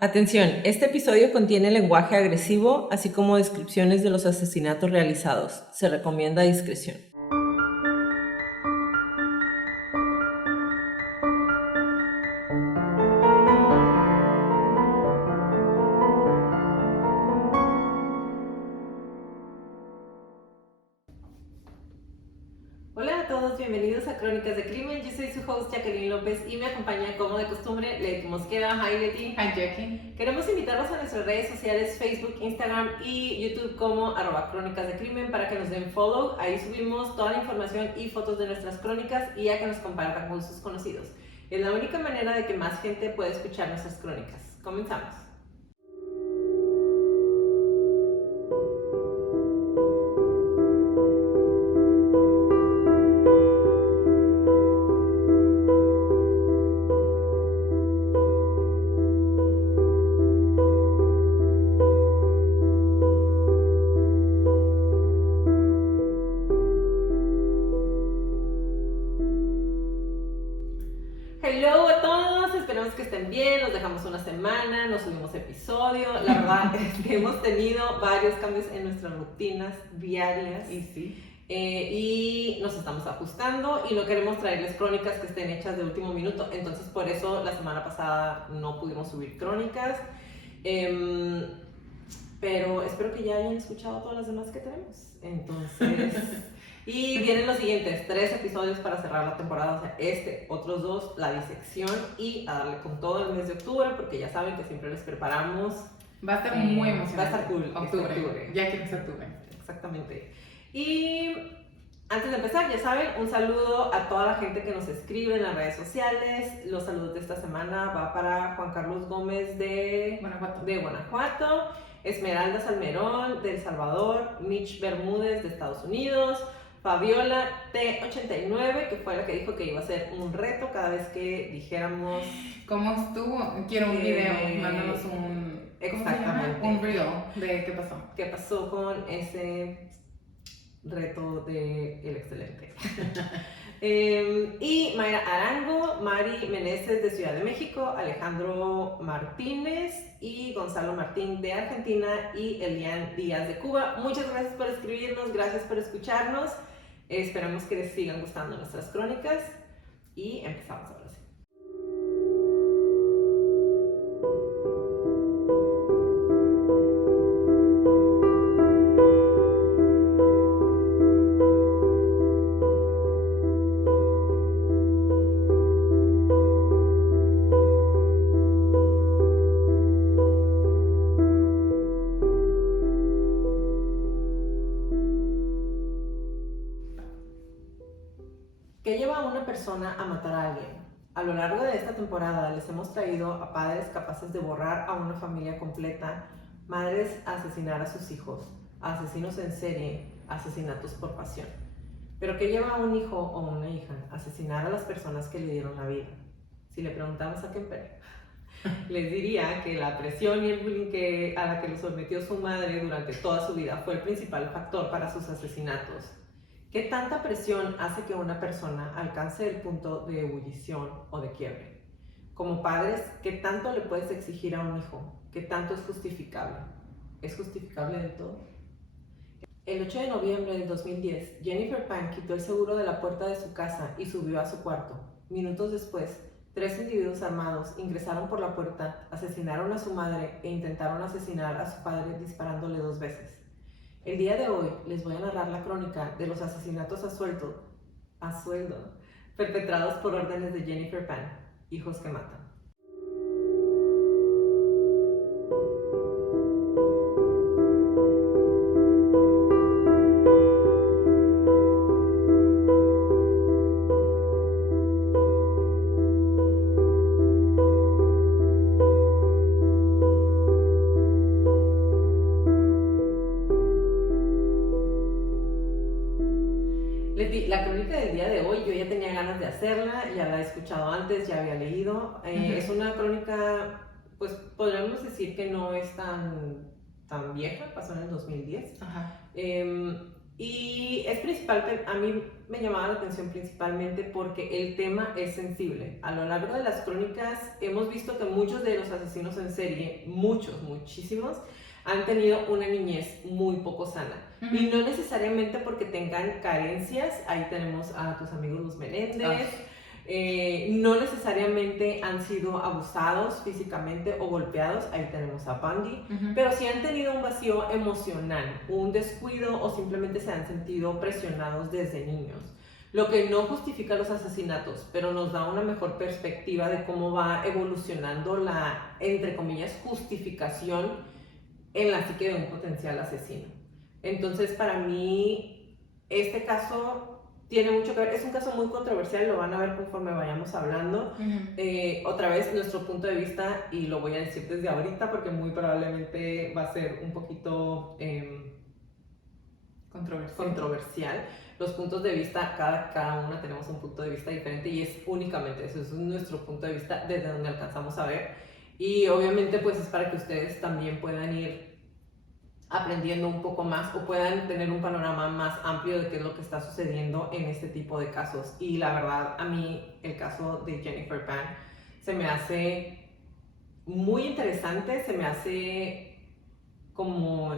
Atención, este episodio contiene lenguaje agresivo, así como descripciones de los asesinatos realizados. Se recomienda discreción. Hola a todos, bienvenidos a Crónicas de Crimen. Yo soy su host Jacqueline López y me acompaña como de costumbre Leti Mosquera. Hi Leti. Hi Jackie. Queremos invitarlos a nuestras redes sociales Facebook, Instagram y YouTube como @Crónicas de Crimen para que nos den follow. Ahí subimos toda la información y fotos de nuestras crónicas y a que nos compartan con sus conocidos. Es la única manera de que más gente pueda escuchar nuestras crónicas. Comenzamos. Hello a todos, esperamos que estén bien, nos dejamos una semana, no subimos episodio, la verdad es que hemos tenido varios cambios en nuestras rutinas diarias y nos estamos ajustando y no queremos traerles crónicas que estén hechas de último minuto, entonces por eso la semana pasada no pudimos subir crónicas, pero espero que ya hayan escuchado todas las demás que tenemos, entonces... Y vienen los siguientes 3 episodios para cerrar la temporada, o sea, otros 2, la disección y a darle con todo el mes de octubre, porque ya saben que siempre les preparamos. Va a estar muy emocionante. Va a estar cool. Octubre. Ya quiero ser octubre. Exactamente. Y antes de empezar, ya saben, un saludo a toda la gente que nos escribe en las redes sociales. Los saludos de esta semana va para Juan Carlos Gómez de Guanajuato, Esmeralda Salmerón de El Salvador, Mitch Bermúdez de Estados Unidos, Fabiola T89, que fue la que dijo que iba a ser un reto cada vez que dijéramos... ¿Cómo estuvo? Quiero un video, mándanos un... Exactamente. Un reel de qué pasó. ¿Qué pasó con ese reto de El Excelente? Y Mayra Arango, Mari Meneses de Ciudad de México, Alejandro Martínez y Gonzalo Martín de Argentina y Elian Díaz de Cuba. Muchas gracias por escribirnos, gracias por escucharnos. Esperamos que les sigan gustando nuestras crónicas y empezamos ahora sí. ¿Qué lleva a una persona a matar a alguien? A lo largo de esta temporada les hemos traído a padres capaces de borrar a una familia completa, madres a asesinar a sus hijos, a asesinos en serie, asesinatos por pasión. Pero ¿qué lleva a un hijo o una hija a asesinar a las personas que le dieron la vida? Si le preguntamos a Kemper, les diría que la presión y el bullying a la que lo sometió su madre durante toda su vida fue el principal factor para sus asesinatos. ¿Qué tanta presión hace que una persona alcance el punto de ebullición o de quiebre? Como padres, ¿qué tanto le puedes exigir a un hijo? ¿Qué tanto es justificable? ¿Es justificable del todo? El 8 de noviembre del 2010, Jennifer Pan quitó el seguro de la puerta de su casa y subió a su cuarto. Minutos después, 3 individuos armados ingresaron por la puerta, asesinaron a su madre e intentaron asesinar a su padre disparándole 2 veces. El día de hoy les voy a narrar la crónica de los asesinatos a sueldo, perpetrados por órdenes de Jennifer Pan, hijos que matan. La crónica del día de hoy, yo ya tenía ganas de hacerla, ya la he escuchado antes, ya había leído. Es una crónica, pues podríamos decir que no es tan vieja, pasó en el 2010. Y es a mí me llamaba la atención principalmente porque el tema es sensible. A lo largo de las crónicas hemos visto que muchos de los asesinos en serie, muchísimos, han tenido una niñez muy poco sana. Ujú. Y no necesariamente porque tengan carencias, ahí tenemos a tus amigos los Menéndez, no necesariamente han sido abusados físicamente o golpeados, ahí tenemos a Bundy, pero sí han tenido un vacío emocional, un descuido o simplemente se han sentido presionados desde niños. Lo que no justifica los asesinatos, pero nos da una mejor perspectiva de cómo va evolucionando la, entre comillas, justificación en la psique de un potencial asesino. Entonces, para mí, este caso tiene mucho que ver, es un caso muy controversial, lo van a ver conforme vayamos hablando. Otra vez, nuestro punto de vista, y lo voy a decir desde ahorita porque muy probablemente va a ser un poquito controversial. Los puntos de vista, cada una tenemos un punto de vista diferente y es únicamente eso, es nuestro punto de vista desde donde alcanzamos a ver. Y obviamente pues es para que ustedes también puedan ir aprendiendo un poco más o puedan tener un panorama más amplio de qué es lo que está sucediendo en este tipo de casos. Y la verdad, a mí el caso de Jennifer Pan se me hace muy interesante, se me hace como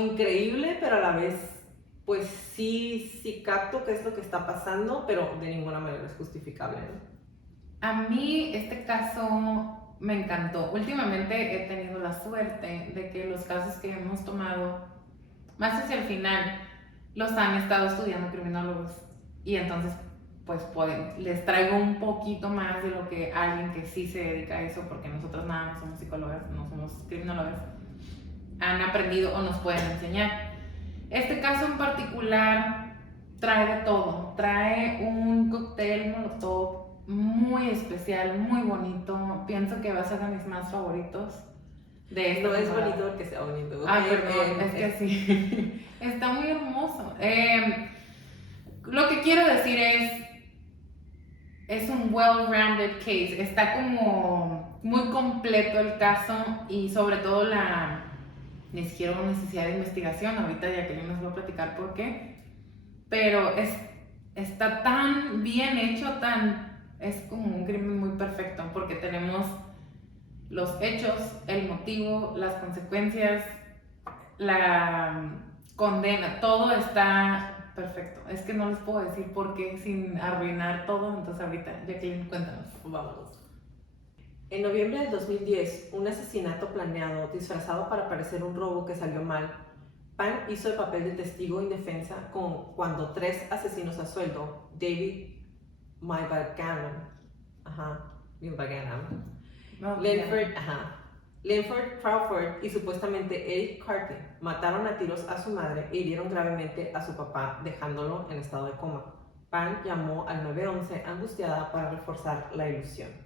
increíble, pero a la vez, pues sí capto qué es lo que está pasando, pero de ninguna manera es justificable, ¿no? A mí este caso me encantó. Últimamente he tenido la suerte de que los casos que hemos tomado, más hacia el final, los han estado estudiando criminólogos. Y entonces, pues les traigo un poquito más de lo que alguien que sí se dedica a eso, porque nosotros nada más somos psicólogas, no somos criminólogas, han aprendido o nos pueden enseñar. Este caso en particular trae de todo. Trae un cóctel molotov muy especial, muy bonito. Pienso que va a ser de mis más favoritos de esta No es temporada. bonito porque sea bonito. Ah, perdón, es que sí. Está muy hermoso. Lo que quiero decir es un well-rounded case. Está como muy completo el caso y sobre todo ni siquiera una necesidad de investigación. Ahorita Jacqueline nos va a platicar por qué. Pero está tan bien hecho, es como un crimen muy perfecto porque tenemos los hechos, el motivo, las consecuencias, la condena, todo está perfecto. Es que no les puedo decir por qué sin arruinar todo, entonces ahorita, Jacqueline, cuéntanos. Vámonos. En noviembre del 2010, un asesinato planeado disfrazado para parecer un robo que salió mal. Pan hizo el papel de testigo indefensa cuando 3 asesinos a sueldo, David Mylvaganam, Linford Crawford y supuestamente Eric Carty mataron a tiros a su madre e hirieron gravemente a su papá, dejándolo en estado de coma. Pan llamó al 911 angustiada para reforzar la ilusión.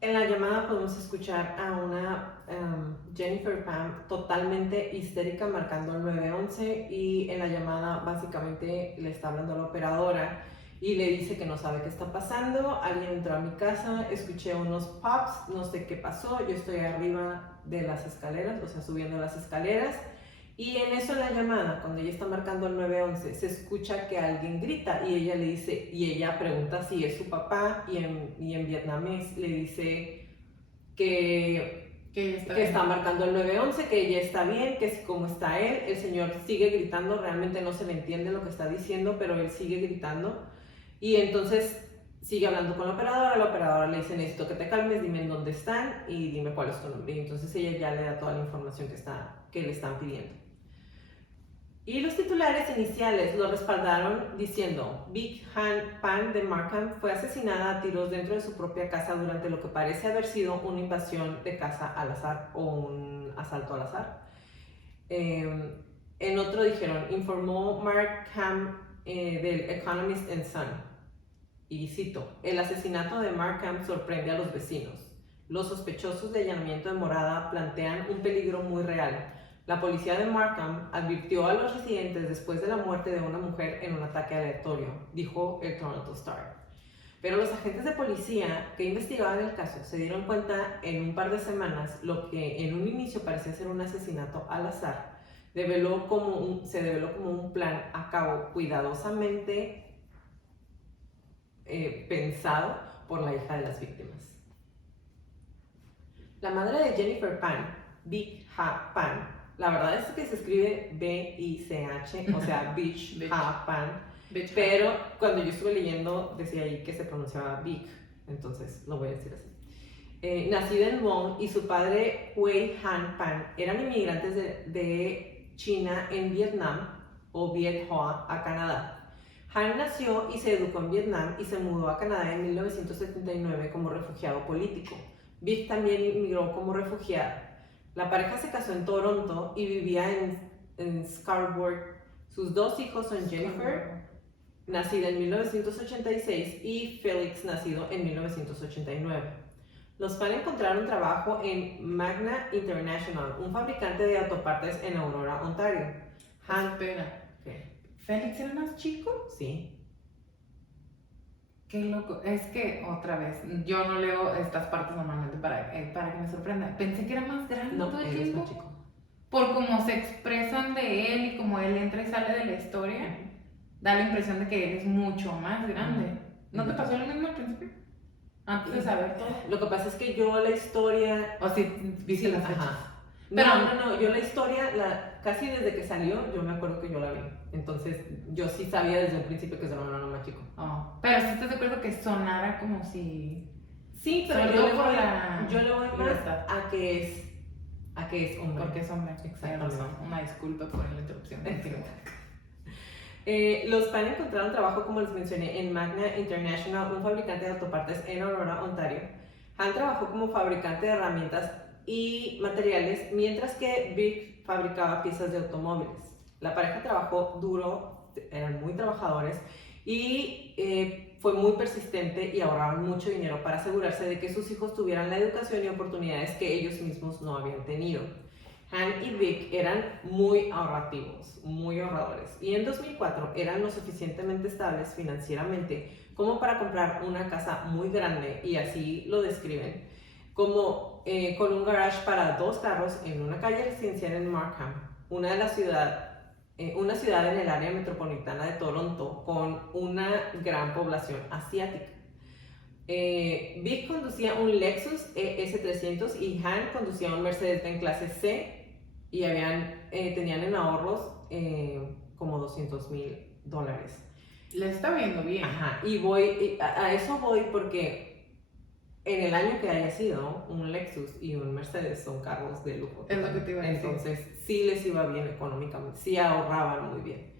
En la llamada podemos escuchar a una Jennifer Pan totalmente histérica marcando el 911 y en la llamada básicamente le está hablando a la operadora y le dice que no sabe qué está pasando, alguien entró a mi casa, escuché unos pops, no sé qué pasó, yo estoy arriba de las escaleras, o sea subiendo las escaleras. Y en eso en la llamada, cuando ella está marcando el 911, se escucha que alguien grita y ella le dice, y ella pregunta si es su papá y en vietnamés le dice que está marcando el 911, que ella está bien, que es como está él. El señor sigue gritando, realmente no se le entiende lo que está diciendo, pero él sigue gritando. Y entonces sigue hablando con la operadora le dice, necesito que te calmes, dime en dónde están y dime cuál es tu nombre. Y entonces ella ya le da toda la información que le están pidiendo. Y los titulares iniciales lo respaldaron diciendo, Vic Han Pan de Markham fue asesinada a tiros dentro de su propia casa durante lo que parece haber sido una invasión de casa al azar o un asalto al azar. En otro dijeron, informó Markham del Economist and Sun. Y cito, el asesinato de Markham sorprende a los vecinos. Los sospechosos de allanamiento de morada plantean un peligro muy real. La policía de Markham advirtió a los residentes después de la muerte de una mujer en un ataque aleatorio, dijo el Toronto Star. Pero los agentes de policía que investigaban el caso se dieron cuenta en un par de semanas lo que en un inicio parecía ser un asesinato al azar. Se develó como un plan a cabo cuidadosamente pensado por la hija de las víctimas. La madre de Jennifer Pan, Vic Ha Pan, la verdad es que se escribe B-I-C-H, o sea, Bitch Ha Pan, pero cuando yo estuve leyendo decía ahí que se pronunciaba Vic, entonces lo voy a decir así. Nacida en Bonn y su padre Hui Han Pan eran inmigrantes de China en Vietnam o Viet Hoa a Canadá. Han nació y se educó en Vietnam y se mudó a Canadá en 1979 como refugiado político. Vic también inmigró como refugiada. La pareja se casó en Toronto y vivía en Scarborough. Sus dos hijos son Jennifer, nacida en 1986, y Felix, nacido en 1989. Los Pan encontraron trabajo en Magna International, un fabricante de autopartes en Aurora, Ontario. Espera. ¿Qué? ¿Félix era más chico? Sí. Qué loco. Es que, otra vez, yo no leo estas partes normalmente para que me sorprenda. Pensé que era más grande todo el él es tiempo. más chico. Por cómo se expresan de él y como él entra y sale de la historia, da la impresión de que él es mucho más grande. ¿No te pasó lo mismo al principio? Antes de saber todo. Lo que pasa es que yo la historia... O si viste Sí, las fechas. ajá. Pero- No, yo la historia, casi desde que salió, yo me acuerdo que yo la vi. Entonces, yo sí sabía desde el principio que es un hermano más chico. Oh, pero si estás de acuerdo que sonara como si... Sí, pero Solo yo le por voy, la yo le voy más libertad. a que es hombre. Porque es hombre. Exactamente. Una disculpa por la interrupción. Los Pan encontraron trabajo, como les mencioné, en Magna International, un fabricante de autopartes en Aurora, Ontario. Han trabajó como fabricante de herramientas y materiales, mientras que Vic fabricaba piezas de automóviles. La pareja trabajó duro, eran muy trabajadores y fue muy persistente y ahorraban mucho dinero para asegurarse de que sus hijos tuvieran la educación y oportunidades que ellos mismos no habían tenido. Han y Vic eran muy ahorrativos, muy ahorradores, y en 2004 eran lo suficientemente estables financieramente como para comprar una casa muy grande, y así lo describen, como con un garage para 2 carros en una calle residencial en Markham, una ciudad en el área metropolitana de Toronto con una gran población asiática. Vic conducía un Lexus ES300 y Han conducía un Mercedes-Benz clase C, y tenían en ahorros como $200,000. Le está viendo bien. Ajá, y a eso voy porque en el año que haya sido, un Lexus y un Mercedes son carros de lujo. Es lo que te iba a decir. Entonces, sí les iba bien económicamente, sí ahorraban muy bien.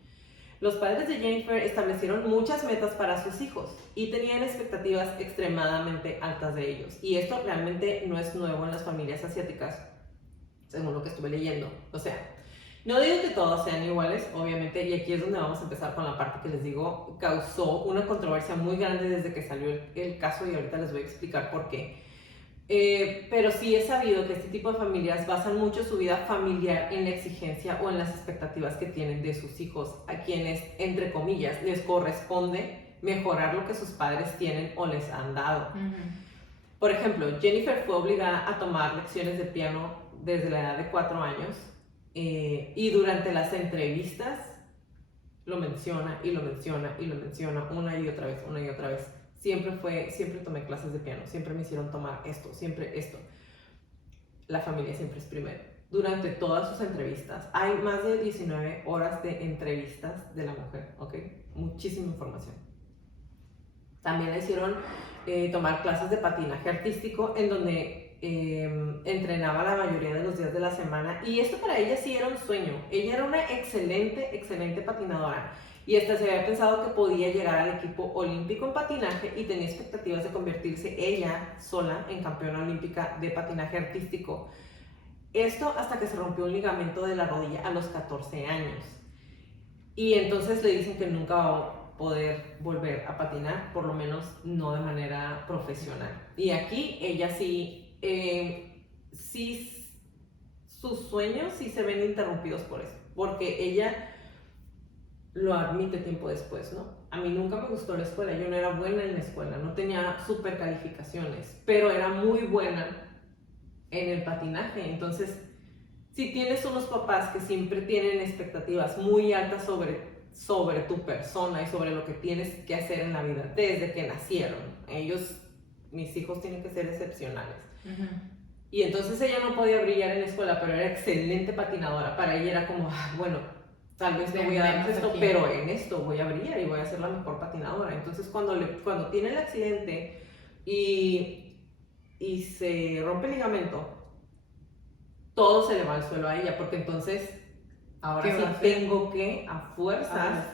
Los padres de Jennifer establecieron muchas metas para sus hijos y tenían expectativas extremadamente altas de ellos. Y esto realmente no es nuevo en las familias asiáticas, según lo que estuve leyendo. O sea, no digo que todos sean iguales, obviamente, y aquí es donde vamos a empezar con la parte que les digo, causó una controversia muy grande desde que salió el caso, y ahorita les voy a explicar por qué. Pero sí he sabido que este tipo de familias basan mucho su vida familiar en la exigencia o en las expectativas que tienen de sus hijos, a quienes, entre comillas, les corresponde mejorar lo que sus padres tienen o les han dado. Por ejemplo, Jennifer fue obligada a tomar lecciones de piano desde la edad de 4 años, y durante las entrevistas lo menciona y lo menciona y lo menciona una y otra vez. Siempre tomé clases de piano, siempre me hicieron tomar esto, siempre esto. La familia siempre es primero. Durante todas sus entrevistas, hay más de 19 horas de entrevistas de la mujer, ¿ok? Muchísima información. También la hicieron tomar clases de patinaje artístico en donde entrenaba la mayoría de los días de la semana. Y esto para ella sí era un sueño. Ella era una excelente, excelente patinadora. Y hasta se había pensado que podía llegar al equipo olímpico en patinaje y tenía expectativas de convertirse ella sola en campeona olímpica de patinaje artístico. Esto hasta que se rompió un ligamento de la rodilla a los 14 años. Y entonces le dicen que nunca va a poder volver a patinar, por lo menos no de manera profesional. Y aquí ella sí, sus sueños sí se ven interrumpidos por eso, porque ella lo admite tiempo después, ¿no? A mí nunca me gustó la escuela, yo no era buena en la escuela, no tenía super calificaciones, pero era muy buena en el patinaje. Entonces, si tienes unos papás que siempre tienen expectativas muy altas sobre tu persona y sobre lo que tienes que hacer en la vida desde que nacieron, mis hijos tienen que ser excepcionales. Y entonces ella no podía brillar en la escuela, pero era excelente patinadora. Para ella era como, bueno, tal vez no voy a dar esto, pero en esto voy a brillar y voy a ser la mejor patinadora. Entonces cuando tiene el accidente y se rompe el ligamento, todo se le va al suelo a ella, porque entonces ahora sí tengo que, a fuerzas,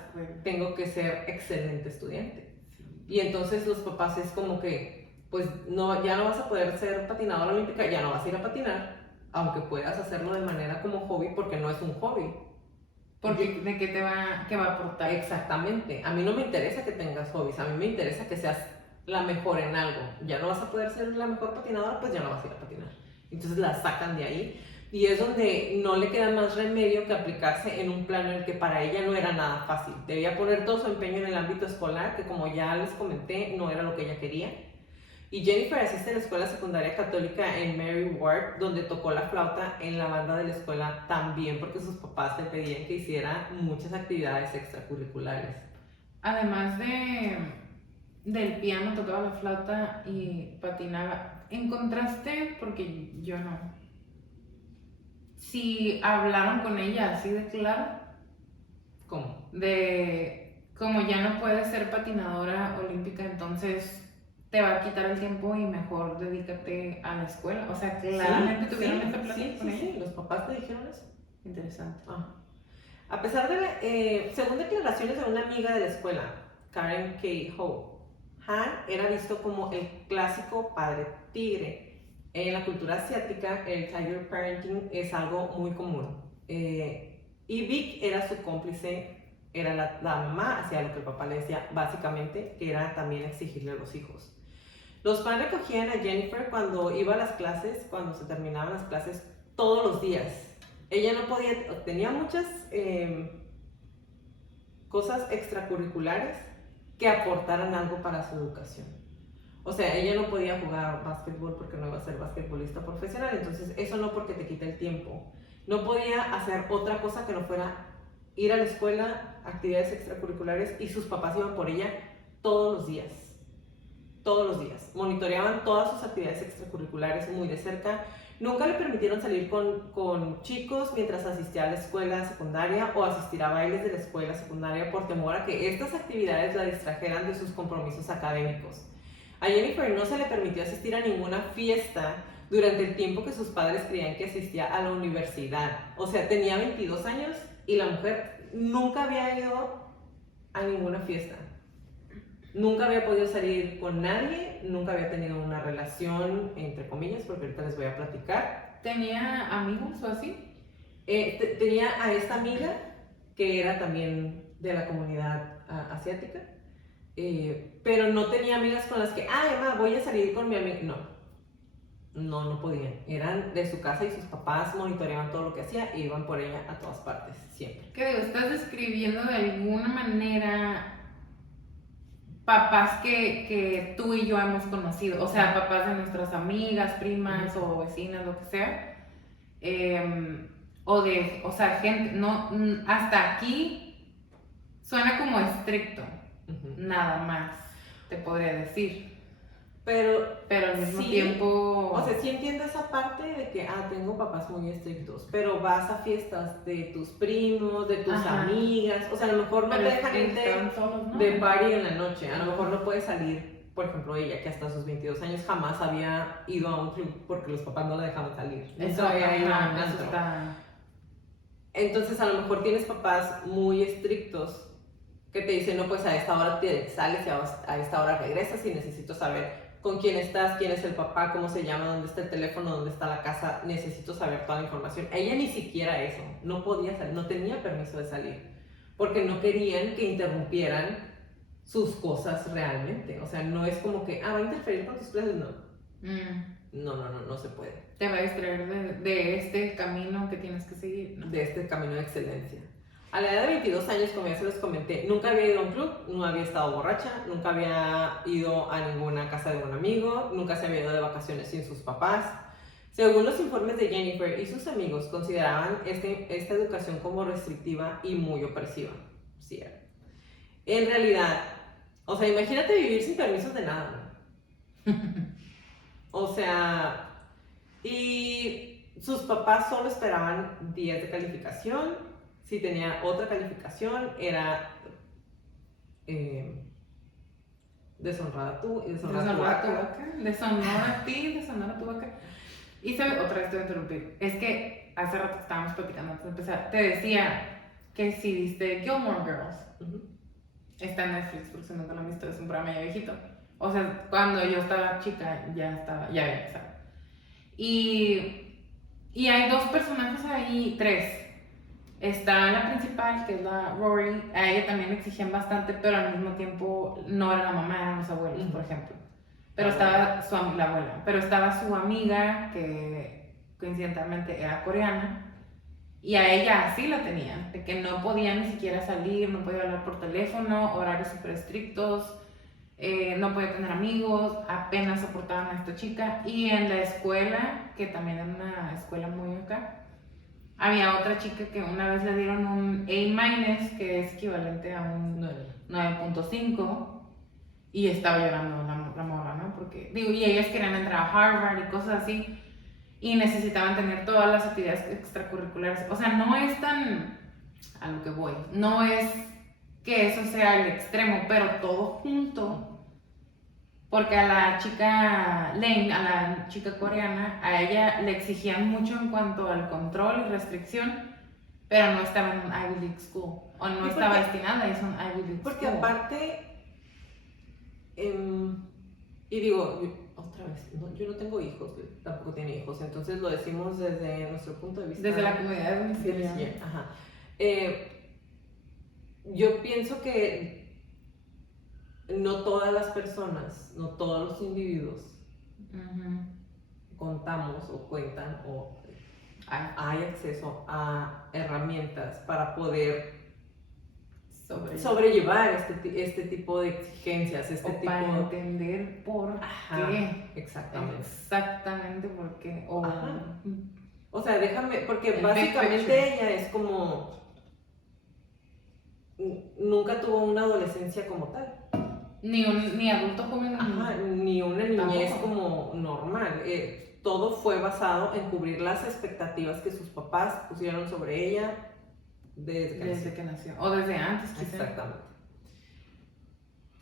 tengo que ser excelente estudiante. Y entonces los papás es como que, pues no, ya no vas a poder ser patinadora olímpica, ya no vas a ir a patinar, aunque puedas hacerlo de manera como hobby, porque no es un hobby. Porque ¿de qué qué va a aportar? Exactamente. A mí no me interesa que tengas hobbies, a mí me interesa que seas la mejor en algo. Ya no vas a poder ser la mejor patinadora, pues ya no vas a ir a patinar. Entonces la sacan de ahí. Y es donde no le queda más remedio que aplicarse en un plano en el que para ella no era nada fácil. Debía poner todo su empeño en el ámbito escolar, que como ya les comenté, no era lo que ella quería. Y Jennifer asiste a la escuela secundaria católica en Mary Ward, donde tocó la flauta en la banda de la escuela también, porque sus papás le pedían que hiciera muchas actividades extracurriculares. Además del piano, tocaba la flauta y patinaba. ¿Encontraste? Porque yo no. Si hablaron con ella así de claro. ¿Cómo? De como ya no puedes ser patinadora olímpica, entonces te va a quitar el tiempo y mejor dedícate a la escuela. O sea, claramente tuvieron esta plática con ella. Sí, los papás te dijeron eso. Interesante. A pesar de, según declaraciones de una amiga de la escuela, Karen K. Ho, Han era visto como el clásico padre tigre. En la cultura asiática, el tiger parenting es algo muy común. Y Vic era su cómplice, era la mamá, hacía lo que el papá le decía, básicamente, que era también exigirle a los hijos. Los padres recogían a Jennifer cuando iba a las clases, cuando se terminaban las clases, todos los días. Ella no podía, tenía muchas cosas extracurriculares que aportaran algo para su educación. O sea, ella no podía jugar básquetbol porque no iba a ser basquetbolista profesional, entonces eso no porque te quita el tiempo. No podía hacer otra cosa que no fuera ir a la escuela, actividades extracurriculares, y sus papás iban por ella todos los días. Todos los días. Monitoreaban todas sus actividades extracurriculares muy de cerca. Nunca le permitieron salir con chicos mientras asistía a la escuela secundaria o asistir a bailes de la escuela secundaria por temor a que estas actividades la distrajeran de sus compromisos académicos. A Jennifer no se le permitió asistir a ninguna fiesta durante el tiempo que sus padres creían que asistía a la universidad. O sea, tenía 22 años y la mujer nunca había ido a ninguna fiesta. Nunca había podido salir con nadie, nunca había tenido una relación, entre comillas, porque ahorita les voy a platicar. ¿Tenía amigos o así? Tenía a esta amiga, que era también de la comunidad asiática, pero no tenía amigas con las que, Emma, voy a salir con mi amiga. No podían. Eran de su casa y sus papás monitoreaban todo lo que hacía y iban por ella a todas partes, siempre. ¿Qué digo? ¿Estás describiendo de alguna manera papás que tú y yo hemos conocido? O sea, papás de nuestras amigas, primas o vecinas, lo que sea. O sea, gente, no, hasta aquí suena como estricto, nada más, te podría decir. pero al mismo sí, tiempo... o sea, sí entiendo esa parte de que, tengo papás muy estrictos, pero vas a fiestas de tus primos, de tus Ajá. amigas, o sea, a lo mejor no pero te dejan irte estaban solos, ¿no? de party en la noche, a lo mejor no puedes salir, por ejemplo, ella que hasta sus 22 años jamás había ido a un club porque los papás no la dejaban salir, Eso, nunca había ido a un eso antro. está... Entonces a lo mejor tienes papás muy estrictos que te dicen, no, pues a esta hora te sales y a esta hora regresas y necesito saber con quién estás, quién es el papá, cómo se llama, dónde está el teléfono, dónde está la casa, necesito saber toda la información. Ella ni siquiera eso, no podía salir, no tenía permiso de salir, porque no querían que interrumpieran sus cosas realmente. O sea, no es como que, va a interferir con tus clases, no. No se puede. Te va a distraer de este camino que tienes que seguir, ¿no? De este camino de excelencia. A la edad de 22 años, como ya se los comenté, nunca había ido a un club, no había estado borracha, nunca había ido a ninguna casa de un amigo, nunca se había ido de vacaciones sin sus papás. Según los informes de Jennifer y sus amigos, consideraban esta educación como restrictiva y muy opresiva. Sí, en realidad, o sea, imagínate vivir sin permisos de nada, ¿no? O sea, y sus papás solo esperaban 10 de calificación. Si tenía otra calificación, era deshonrada tú y deshonrada tu vaca. Deshonora a ti, deshonora a tu vaca. Y otra vez te voy a interrumpir. Es que hace rato que estábamos platicando antes de empezar. Te decía que si viste Gilmore Girls. Está en Netflix, porque si nunca lo han visto, es un programa ya viejito. O sea, cuando yo estaba chica, ya había empezado. Y hay dos personajes ahí, tres. Está la principal, que es la Rory. A ella también le exigían bastante, pero al mismo tiempo no era la mamá, eran los abuelos, por ejemplo. Pero estaba la abuela. Pero estaba su amiga, que coincidentalmente era coreana. Y a ella así la tenían, de que no podía ni siquiera salir, no podía hablar por teléfono, horarios súper estrictos, no podía tener amigos, apenas soportaban a esta chica. Y en la escuela, que también era una escuela muy acá, había otra chica que una vez le dieron un A-, que es equivalente a un 9.5, y estaba llorando la morra, ¿no? Porque, y ellas querían entrar a Harvard y cosas así, y necesitaban tener todas las actividades extracurriculares. O sea, no es tan a lo que voy, no es que eso sea el extremo, pero todo junto. Porque a la chica Lane, a la chica coreana, a ella le exigían mucho en cuanto al control y restricción, pero no estaba en un Ivy League School, o no estaba destinada a eso, un Ivy League School. Porque aparte, y digo, otra vez, yo no tengo hijos, tampoco tiene hijos, entonces lo decimos desde nuestro punto de vista. Desde la comunidad de Ajá. Yo pienso que no todas las personas, no todos los individuos contamos o cuentan o hay acceso a herramientas para poder sobrellevar este tipo de exigencias, para entender por qué. Exactamente por qué. O sea, déjame, porque básicamente ella es como nunca tuvo una adolescencia como tal. Ni adulto joven. Ni una niñez como normal. Todo fue basado en cubrir las expectativas que sus papás pusieron sobre ella desde que nació. O desde antes, quizás. Exactamente.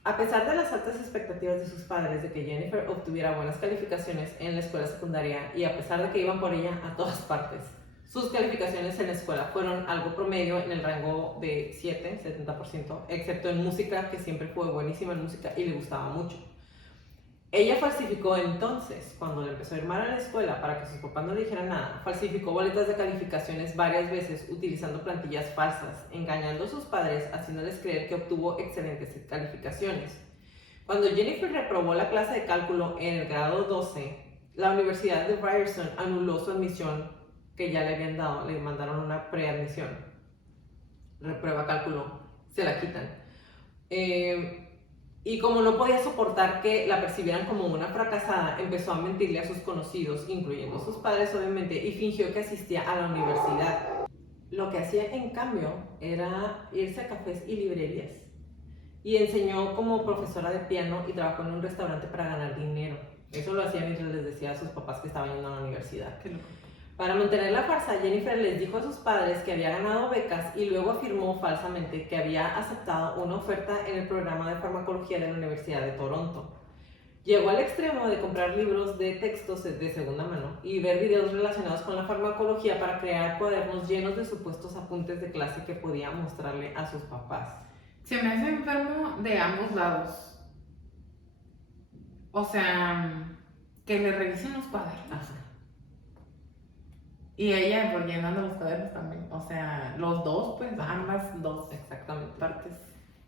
A pesar de las altas expectativas de sus padres de que Jennifer obtuviera buenas calificaciones en la escuela secundaria y a pesar de que iban por ella a todas partes, sus calificaciones en la escuela fueron algo promedio en el rango de 70%, excepto en música, que siempre fue buenísima en música y le gustaba mucho. Ella falsificó entonces, cuando le empezó a ir mal a la escuela para que sus papás no le dijeran nada, falsificó boletas de calificaciones varias veces utilizando plantillas falsas, engañando a sus padres, haciéndoles creer que obtuvo excelentes calificaciones. Cuando Jennifer reprobó la clase de cálculo en el grado 12, la Universidad de Ryerson anuló su admisión que ya le habían dado, le mandaron una preadmisión. Reprueba cálculo, se la quitan. Y como no podía soportar que la percibieran como una fracasada, empezó a mentirle a sus conocidos, incluyendo a sus padres obviamente, y fingió que asistía a la universidad. Lo que hacía en cambio era irse a cafés y librerías y enseñó como profesora de piano y trabajó en un restaurante para ganar dinero. Eso lo hacía mientras les decía a sus papás que estaban yendo a la universidad. Qué loco. Para mantener la farsa, Jennifer les dijo a sus padres que había ganado becas y luego afirmó falsamente que había aceptado una oferta en el programa de farmacología de la Universidad de Toronto. Llegó al extremo de comprar libros de textos de segunda mano y ver videos relacionados con la farmacología para crear cuadernos llenos de supuestos apuntes de clase que podía mostrarle a sus papás. Se me hace enfermo de ambos lados. O sea, que le revisen los cuadernos. Ajá. Y ella, pues, llenando los cuadernos también. O sea, los dos, pues, ambas dos Exactamente. partes.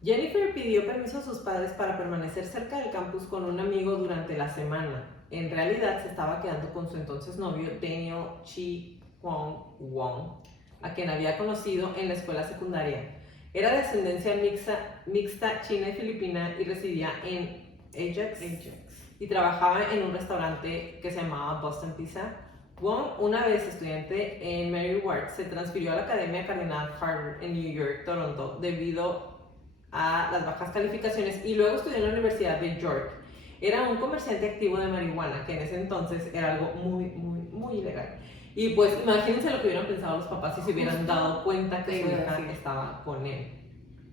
Jennifer pidió permiso a sus padres para permanecer cerca del campus con un amigo durante la semana. En realidad se estaba quedando con su entonces novio Daniel Chi Kwong Wong, a quien había conocido en la escuela secundaria. Era de ascendencia mixta china y filipina y residía en Ajax y trabajaba en un restaurante que se llamaba Boston Pizza. Wong, una vez estudiante en Mary Ward, se transfirió a la Academia Cardenal Harvard en New York, Toronto, debido a las bajas calificaciones y luego estudió en la Universidad de York. Era un comerciante activo de marihuana, que en ese entonces era algo muy ilegal. Y pues imagínense lo que hubieran pensado los papás si se hubieran dado cuenta que su hija estaba con él.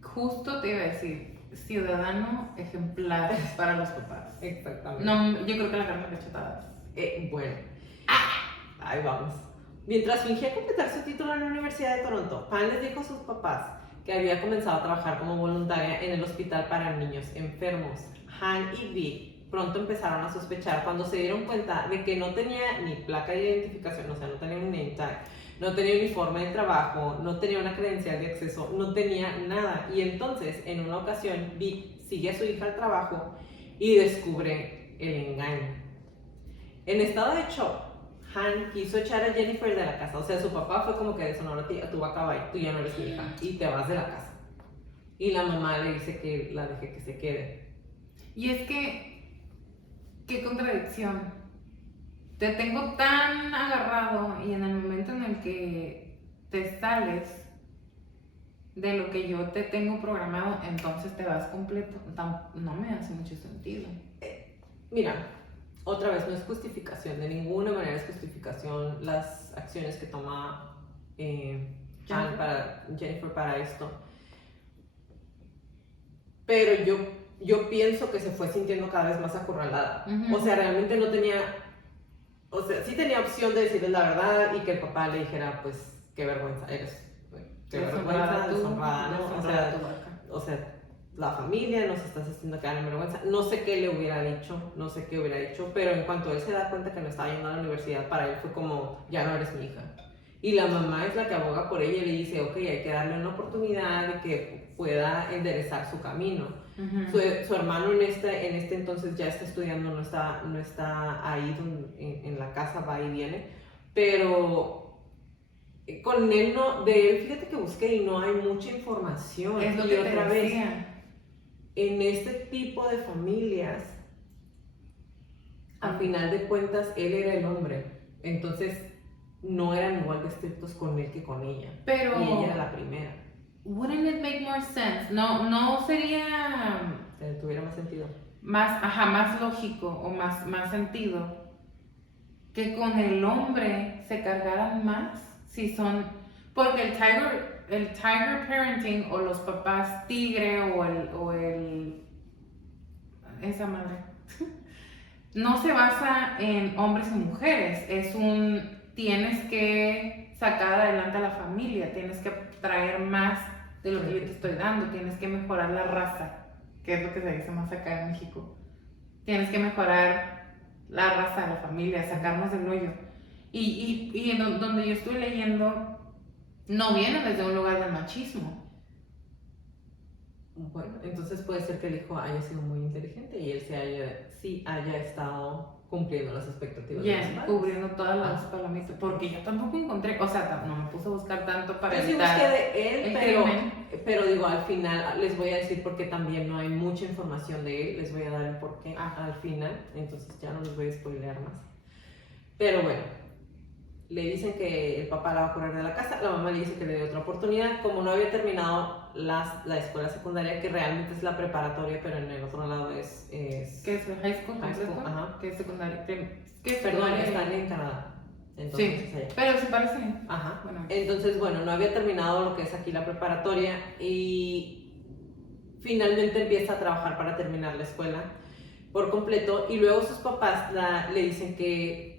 Justo te iba a decir, ciudadano ejemplar para los papás. Exactamente. No, yo creo que la carne cachetadas. Bueno, ahí vamos. Mientras fingía completar su título en la Universidad de Toronto, Pan les dijo a sus papás que había comenzado a trabajar como voluntaria en el hospital para niños enfermos. Han y Vic pronto empezaron a sospechar cuando se dieron cuenta de que no tenía ni placa de identificación, o sea, no tenía un name tag, no tenía uniforme de trabajo, no tenía una credencial de acceso, no tenía nada. Y entonces, en una ocasión, Vic sigue a su hija al trabajo y descubre el engaño. En estado de shock, Han quiso echar a Jennifer de la casa. O sea, su papá fue como que de sonora, tú vas a acabar, tú ya no eres mi hija y te vas de la casa. Y la mamá le dice que la deje que se quede. Y es que, qué contradicción. Te tengo tan agarrado y en el momento en el que te sales de lo que yo te tengo programado, entonces te vas completo. No me hace mucho sentido. Mira, otra vez, no es justificación, de ninguna manera es justificación las acciones que toma Jennifer para esto. Pero yo pienso que se fue sintiendo cada vez más acorralada. O sea, realmente no tenía, o sea, sí tenía opción de decirle la verdad y que el papá le dijera, pues, qué vergüenza eres. Qué vergüenza, deshonrada, ¿no? O sea, la familia, nos estás haciendo quedar en vergüenza. No sé qué le hubiera dicho, pero en cuanto él se da cuenta que no estaba yendo a la universidad, para él fue como, ya no eres mi hija. Y la mamá es la que aboga por ella y le dice, ok, hay que darle una oportunidad de que pueda enderezar su camino. Su hermano en este entonces ya está estudiando, no está ahí en la casa, va y viene, pero con él fíjate que busqué y no hay mucha información. Es lo y que otra te vez, decía. en este tipo de familias, a final de cuentas, él era el hombre. Entonces, no eran igual de estrictos con él que con ella. Pero, y ella era la primera. Wouldn't it make more sense? No sería Tuviera más sentido. más lógico o más sentido que con el hombre se cargaran más si son. Porque el tiger parenting o los papás tigre o el esa madre no se basa en hombres y mujeres, tienes que sacar adelante a la familia, tienes que traer más de lo que yo te estoy dando, tienes que mejorar la raza, que es lo que se dice más acá en México, tienes que mejorar la raza de la familia, sacarnos del hoyo. Y donde yo estoy leyendo, no viene desde un lugar del machismo. Bueno, entonces puede ser que el hijo haya sido muy inteligente y él haya estado cumpliendo las expectativas de los padres. Cubriendo todas las palomitas, porque yo tampoco encontré, o sea, no me puse a buscar tanto para yo sí evitar busqué de él, crimen. pero digo, al final les voy a decir porque también no hay mucha información de él, les voy a dar el porqué al final, entonces ya no les voy a spoilear más. Pero bueno, le dicen que el papá la va a correr de la casa, la mamá le dice que le dé otra oportunidad, como no había terminado la escuela secundaria, que realmente es la preparatoria, pero en el otro lado es ¿Qué es high school completo? ajá. ¿Qué es secundaria? ¿Qué es Perdón, secundaria? están en Canadá. Entonces, Sí, allá. pero se parecen. Ajá. Bueno. Entonces, bueno, no había terminado lo que es aquí la preparatoria y finalmente empieza a trabajar para terminar la escuela por completo y luego sus papás le dicen que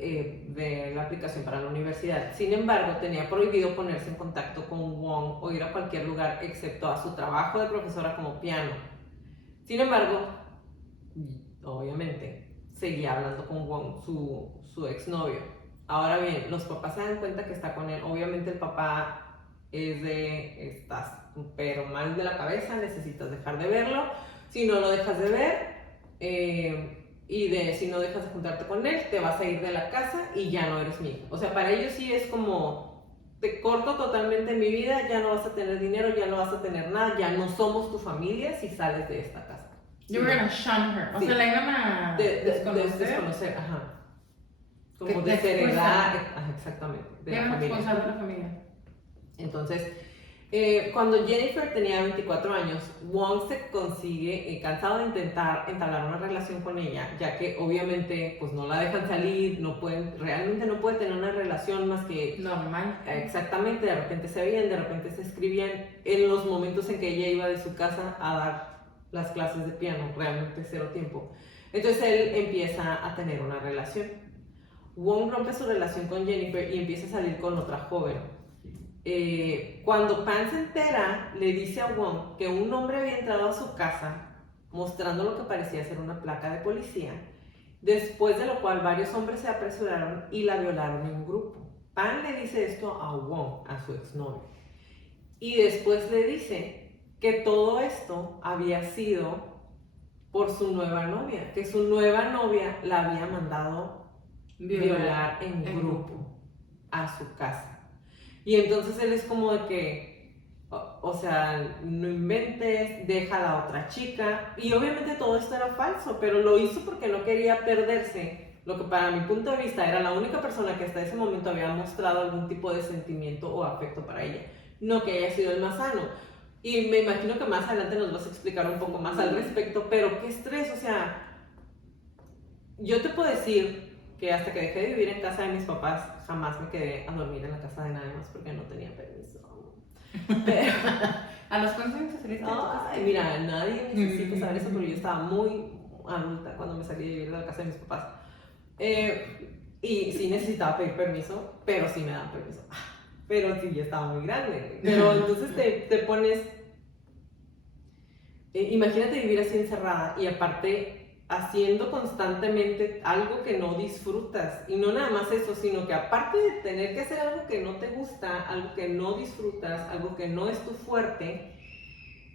de la aplicación para la universidad. Sin embargo, tenía prohibido ponerse en contacto con Wong o ir a cualquier lugar excepto a su trabajo de profesora como piano. Sin embargo, obviamente, seguía hablando con Wong, su exnovio. Ahora bien, los papás se dan cuenta que está con él. Obviamente el papá es de, estás pero mal de la cabeza, necesitas dejar de verlo. Si no lo dejas de ver, si no dejas de juntarte con él, te vas a ir de la casa y ya no eres mi hijo. O sea, para ellos sí es como, te corto totalmente mi vida, ya no vas a tener dinero, ya no vas a tener nada, ya no somos tu familia si sales de esta casa. You were gonna shun her. O sea, la iban a desconocer, ajá. Como desheredar, exactamente. Le iban a expulsar de la familia. Entonces, cuando Jennifer tenía 24 años, Wong se consigue, cansado de intentar entablar una relación con ella, ya que obviamente pues no la dejan salir, realmente no puede tener una relación más que normal. Exactamente, de repente se veían, de repente se escribían en los momentos en que ella iba de su casa a dar las clases de piano, realmente cero tiempo. Entonces él empieza a tener una relación. Wong rompe su relación con Jennifer y empieza a salir con otra joven. Cuando Pan se entera, le dice a Wong que un hombre había entrado a su casa mostrando lo que parecía ser una placa de policía, después de lo cual varios hombres se apresuraron y la violaron en grupo. Pan le dice esto a Wong, a su exnovio, y después le dice que todo esto había sido por su nueva novia, que su nueva novia la había mandado violar en grupo a su casa. Y entonces él es como de que, o sea, no inventes, deja a la otra chica. Y obviamente todo esto era falso, pero lo hizo porque no quería perderse lo que para mi punto de vista era la única persona que hasta ese momento había mostrado algún tipo de sentimiento o afecto para ella. No que haya sido el más sano. Y me imagino que más adelante nos vas a explicar un poco más al respecto, pero qué estrés, o sea, yo te puedo decir que hasta que dejé de vivir en casa de mis papás, jamás me quedé a dormir en la casa de nadie más porque no tenía permiso. Pero, ¿A los cuántos años saliste? Ay, mira, nadie necesita saber eso, pero yo estaba muy adulta cuando me salí de vivir de la casa de mis papás. Y sí necesitaba pedir permiso, pero sí me daban permiso. Pero sí, ya estaba muy grande. Pero entonces te pones... imagínate vivir así encerrada y aparte haciendo constantemente algo que no disfrutas. Y no nada más eso, sino que aparte de tener que hacer algo que no te gusta, algo que no disfrutas, algo que no es tu fuerte,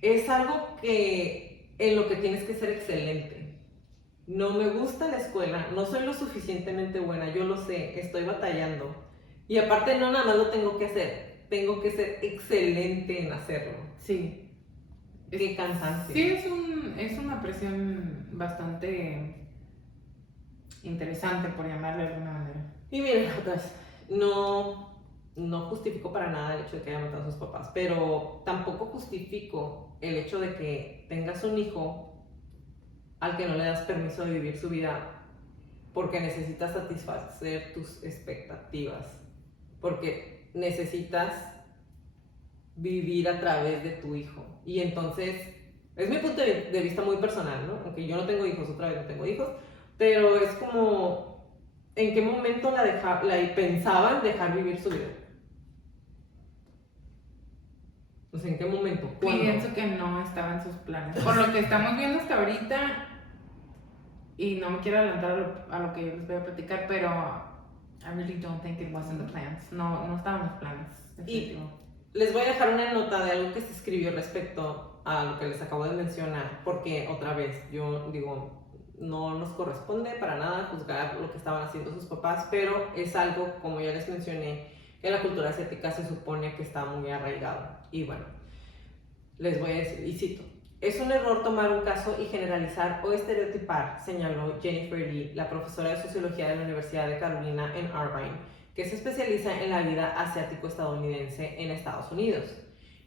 es algo en lo que tienes que ser excelente. No me gusta la escuela, no soy lo suficientemente buena, yo lo sé, estoy batallando. Y aparte no nada más lo tengo que hacer, tengo que ser excelente en hacerlo. Sí. Qué cansancio. Sí, es una presión bastante interesante, por llamarle de alguna manera. Y miren, no justifico para nada el hecho de que haya matado a sus papás, pero tampoco justifico el hecho de que tengas un hijo al que no le das permiso de vivir su vida porque necesitas satisfacer tus expectativas, porque necesitas vivir a través de tu hijo. Y entonces, es mi punto de vista muy personal, ¿no? Aunque yo no tengo hijos, otra vez no tengo hijos, pero es como, ¿en qué momento la pensaban dejar vivir su vida? O sea, ¿en qué momento? ¿Cuándo? Pienso que no estaba en sus planes. Por lo que estamos viendo hasta ahorita, y no me quiero adelantar a lo que yo les voy a platicar, pero I really don't think it was in the plans. No estaban en los planes. Y les voy a dejar una nota de algo que se escribió respecto a lo que les acabo de mencionar, porque otra vez, yo digo, no nos corresponde para nada juzgar lo que estaban haciendo sus papás, pero es algo, como ya les mencioné, que en la cultura asiática se supone que está muy arraigado. Y bueno, les voy a decir, y cito, es un error tomar un caso y generalizar o estereotipar, señaló Jennifer Lee, la profesora de sociología de la Universidad de Carolina en Irvine, que se especializa en la vida asiático-estadounidense en Estados Unidos.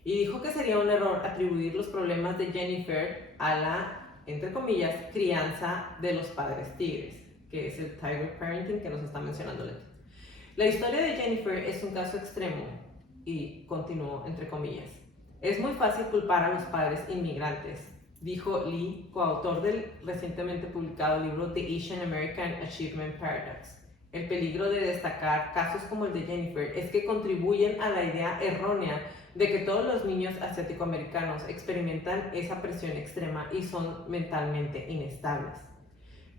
Y dijo que sería un error atribuir los problemas de Jennifer a la, entre comillas, crianza de los padres tigres, que es el tiger parenting que nos está mencionando Leti. La historia de Jennifer es un caso extremo y continuó, entre comillas. Es muy fácil culpar a los padres inmigrantes, dijo Lee, coautor del recientemente publicado libro The Asian American Achievement Paradox. El peligro de destacar casos como el de Jennifer es que contribuyen a la idea errónea de que todos los niños asiático-americanos experimentan esa presión extrema y son mentalmente inestables.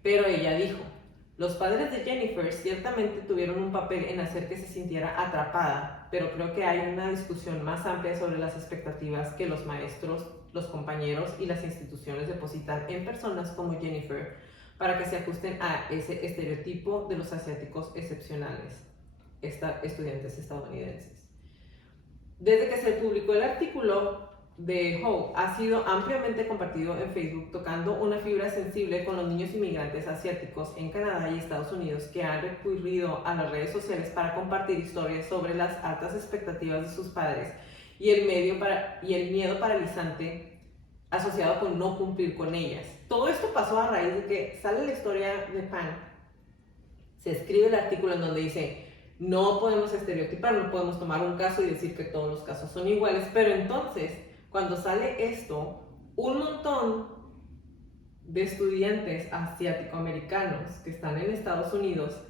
Pero ella dijo, los padres de Jennifer ciertamente tuvieron un papel en hacer que se sintiera atrapada, pero creo que hay una discusión más amplia sobre las expectativas que los maestros, los compañeros y las instituciones depositan en personas como Jennifer para que se ajusten a ese estereotipo de los asiáticos excepcionales, estudiantes estadounidenses. Desde que se publicó el artículo de Howe, ha sido ampliamente compartido en Facebook, tocando una fibra sensible con los niños inmigrantes asiáticos en Canadá y Estados Unidos que han recurrido a las redes sociales para compartir historias sobre las altas expectativas de sus padres y el miedo paralizante asociado con no cumplir con ellas. Todo esto pasó a raíz de que sale la historia de Pan. Se escribe el artículo en donde dice, no podemos estereotipar, no podemos tomar un caso y decir que todos los casos son iguales, pero entonces, cuando sale esto, un montón de estudiantes asiático-americanos que están en Estados Unidos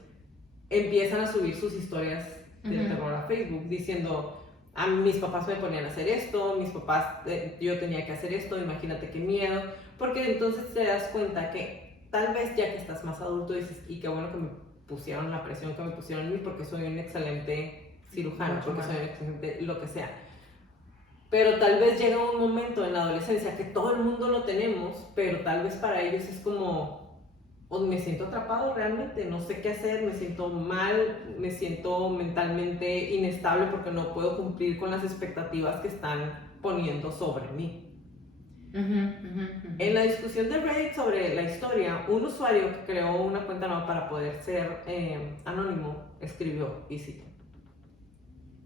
empiezan a subir sus historias del terror a Facebook, diciendo, a mis papás me ponían a hacer esto, mis papás, yo tenía que hacer esto, imagínate qué miedo, porque entonces te das cuenta que tal vez ya que estás más adulto dices, y qué bueno que me pusieron la presión que me pusieron en mí porque soy un excelente cirujano, porque soy un excelente lo que sea. Pero tal vez llega un momento en la adolescencia que todo el mundo lo tenemos, pero tal vez para ellos es como, me siento atrapado realmente, no sé qué hacer, me siento mal, me siento mentalmente inestable porque no puedo cumplir con las expectativas que están poniendo sobre mí. En la discusión de Reddit sobre la historia, un usuario que creó una cuenta nueva para poder ser anónimo escribió, y cito,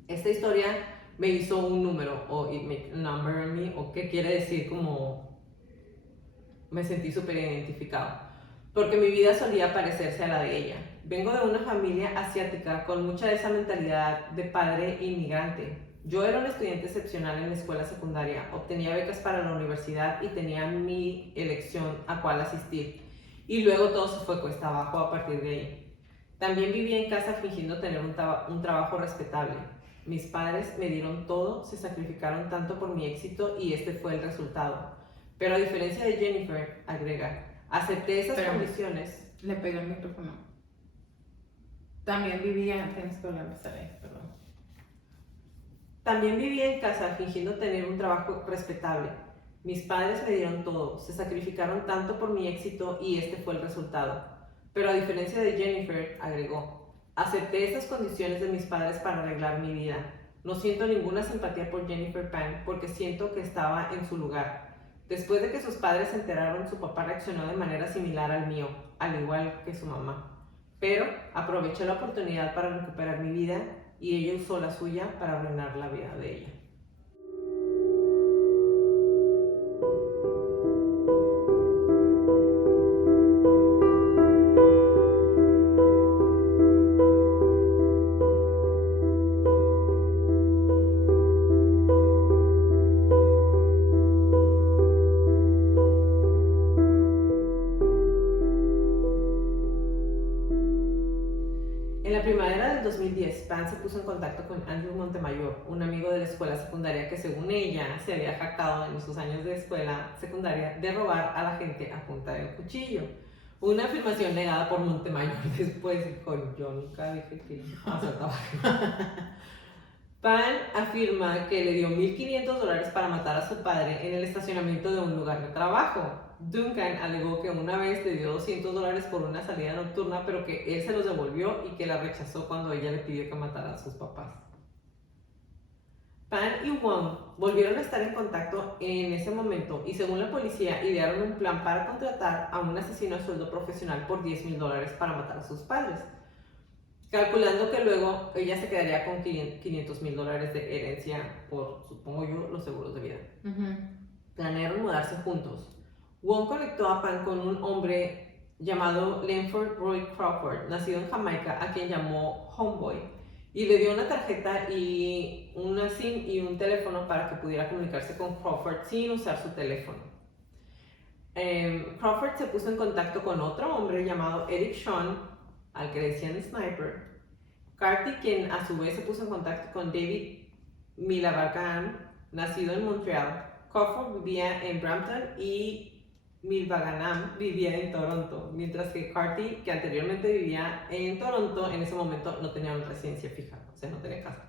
esta historia me hizo un número, o it made a number on me, o que quiere decir como me sentí súper identificado, porque mi vida solía parecerse a la de ella. Vengo de una familia asiática con mucha de esa mentalidad de padre inmigrante. Yo era un estudiante excepcional en la escuela secundaria, obtenía becas para la universidad y tenía mi elección a cuál asistir. Y luego todo se fue cuesta abajo a partir de ahí. También vivía en casa fingiendo tener un trabajo respetable. Mis padres me dieron todo, se sacrificaron tanto por mi éxito y este fue el resultado. Pero a diferencia de Jennifer, agrega, acepté esas condiciones. Le pegué el micrófono. También vivía, tienes que volver a empezar ahí, perdón. También vivía en casa fingiendo tener un trabajo respetable. Mis padres me dieron todo, se sacrificaron tanto por mi éxito y este fue el resultado. Pero a diferencia de Jennifer, agregó, acepté esas condiciones de mis padres para arreglar mi vida. No siento ninguna simpatía por Jennifer Pan porque siento que estaba en su lugar. Después de que sus padres se enteraron, su papá reaccionó de manera similar al mío, al igual que su mamá. Pero aproveché la oportunidad para recuperar mi vida y ella usó la suya para arruinar la vida de ella. En la primavera del 2010, Pan se puso en contacto con Andrew Montemayor, un amigo de la escuela secundaria que según ella se había jactado en sus años de escuela secundaria de robar a la gente a punta de cuchillo. Una afirmación negada por Montemayor después dijo, yo nunca dije que asaltaba. Pan afirma que le dio $1,500 para matar a su padre en el estacionamiento de un lugar de trabajo. Duncan alegó que una vez le dio $200 por una salida nocturna, pero que él se los devolvió y que la rechazó cuando ella le pidió que matara a sus papás. Pan y Wong volvieron a estar en contacto en ese momento y según la policía idearon un plan para contratar a un asesino a sueldo profesional por $10,000 para matar a sus padres. calculando que luego ella se quedaría con $500,000 de herencia por, supongo yo, los seguros de vida. Planearon mudarse juntos. Wong conectó a Pan con un hombre llamado Lanford Roy Crawford, nacido en Jamaica, a quien llamó Homeboy, y le dio una tarjeta y una SIM y un teléfono para que pudiera comunicarse con Crawford sin usar su teléfono. Crawford se puso en contacto con otro hombre llamado Eric Sean, al que decían Sniper. Carty, quien a su vez se puso en contacto con David Milavagan, nacido en Montreal. Crawford vivía en Brampton y Milvaganam vivía en Toronto, mientras que Carty, que anteriormente vivía en Toronto, en ese momento no tenía una residencia fija, o sea, no tenía casa.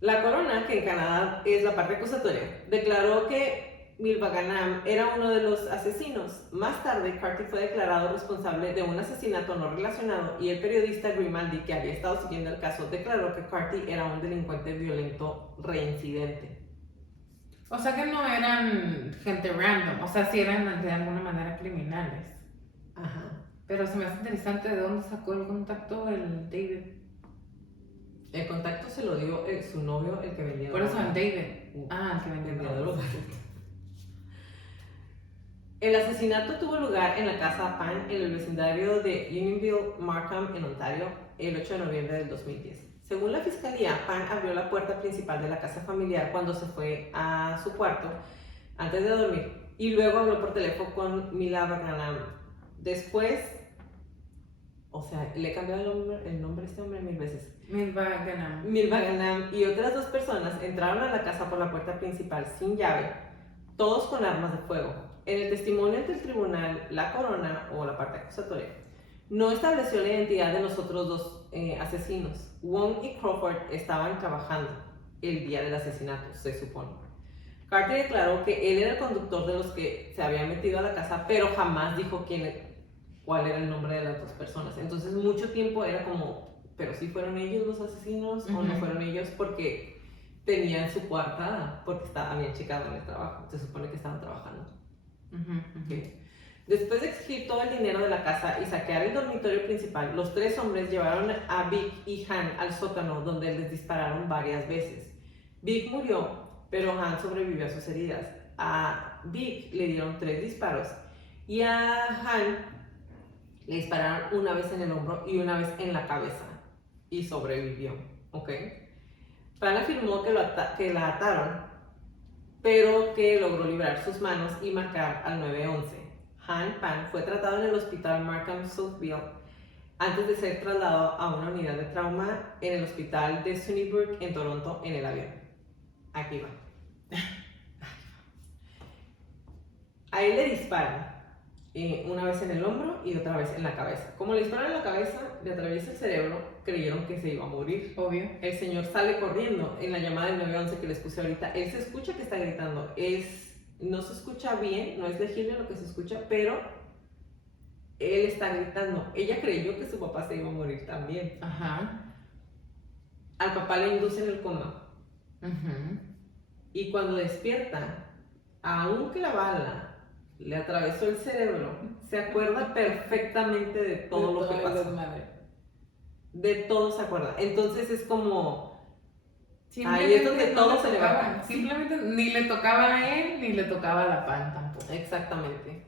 La corona, que en Canadá es la parte acusatoria, declaró que Milvaganam era uno de los asesinos. Más tarde, Carty fue declarado responsable de un asesinato no relacionado y el periodista Grimaldi, que había estado siguiendo el caso, declaró que Carty era un delincuente violento reincidente. O sea que no eran gente random, o sea, sí eran de alguna manera criminales. Ajá. Pero se me hace interesante de dónde sacó el contacto el David. El contacto se lo dio su novio, el que vendía Por eso droga. el David. El que vendía droga. El asesinato tuvo lugar en la casa Pan en el vecindario de Unionville, Markham, en Ontario, el 8 de noviembre del 2010. Según la fiscalía, Pan abrió la puerta principal de la casa familiar cuando se fue a su cuarto antes de dormir y luego habló por teléfono con Milavaganam. Después, o sea, le he cambiado el nombre a este hombre 1000 veces. Milvaganam y otras 2 personas entraron a la casa por la puerta principal sin llave, todos con armas de fuego. En el testimonio ante el tribunal, la corona, o la parte acusatoria, no estableció la identidad de los otros 2 asesinos. Wong y Crawford estaban trabajando el día del asesinato, se supone. Carty declaró que él era el conductor de los que se habían metido a la casa, pero jamás dijo cuál era el nombre de las 2 personas. Entonces mucho tiempo era como, pero si fueron ellos los asesinos o no fueron ellos, porque tenían su coartada, porque habían checado en el trabajo, se supone que estaban trabajando. Okay. Después de exigir todo el dinero de la casa y saquear el dormitorio principal, los 3 hombres llevaron a Vic y Han al sótano, donde les dispararon varias veces. Vic murió, pero Han sobrevivió a sus heridas. A Vic le dieron 3 disparos y a Han le dispararon una vez en el hombro y una vez en la cabeza y sobrevivió. Pan afirmó que la ataron, pero que logró liberar sus manos y marcar al 911. Han Pan fue tratado en el hospital Markham Southville antes de ser trasladado a una unidad de trauma en el hospital de Sunnybrook en Toronto en el avión. Aquí va. A él le disparan una vez en el hombro y otra vez en la cabeza. Como le disparan en la cabeza, le atraviesa el cerebro, creyeron que se iba a morir. Obvio. El señor sale corriendo en la llamada del 911 que les puse ahorita. Él se escucha que está gritando. No se escucha bien, no es legible lo que se escucha, pero él está gritando. Ella creyó que su papá se iba a morir también. Al papá le inducen el coma. Y cuando despierta, aunque la bala le atravesó el cerebro, se acuerda perfectamente de todo lo que pasó. De todo se acuerda. Entonces es como... ahí es donde todo se le va. Simplemente ni le tocaba a él, ni le tocaba a la Pan tampoco. Exactamente.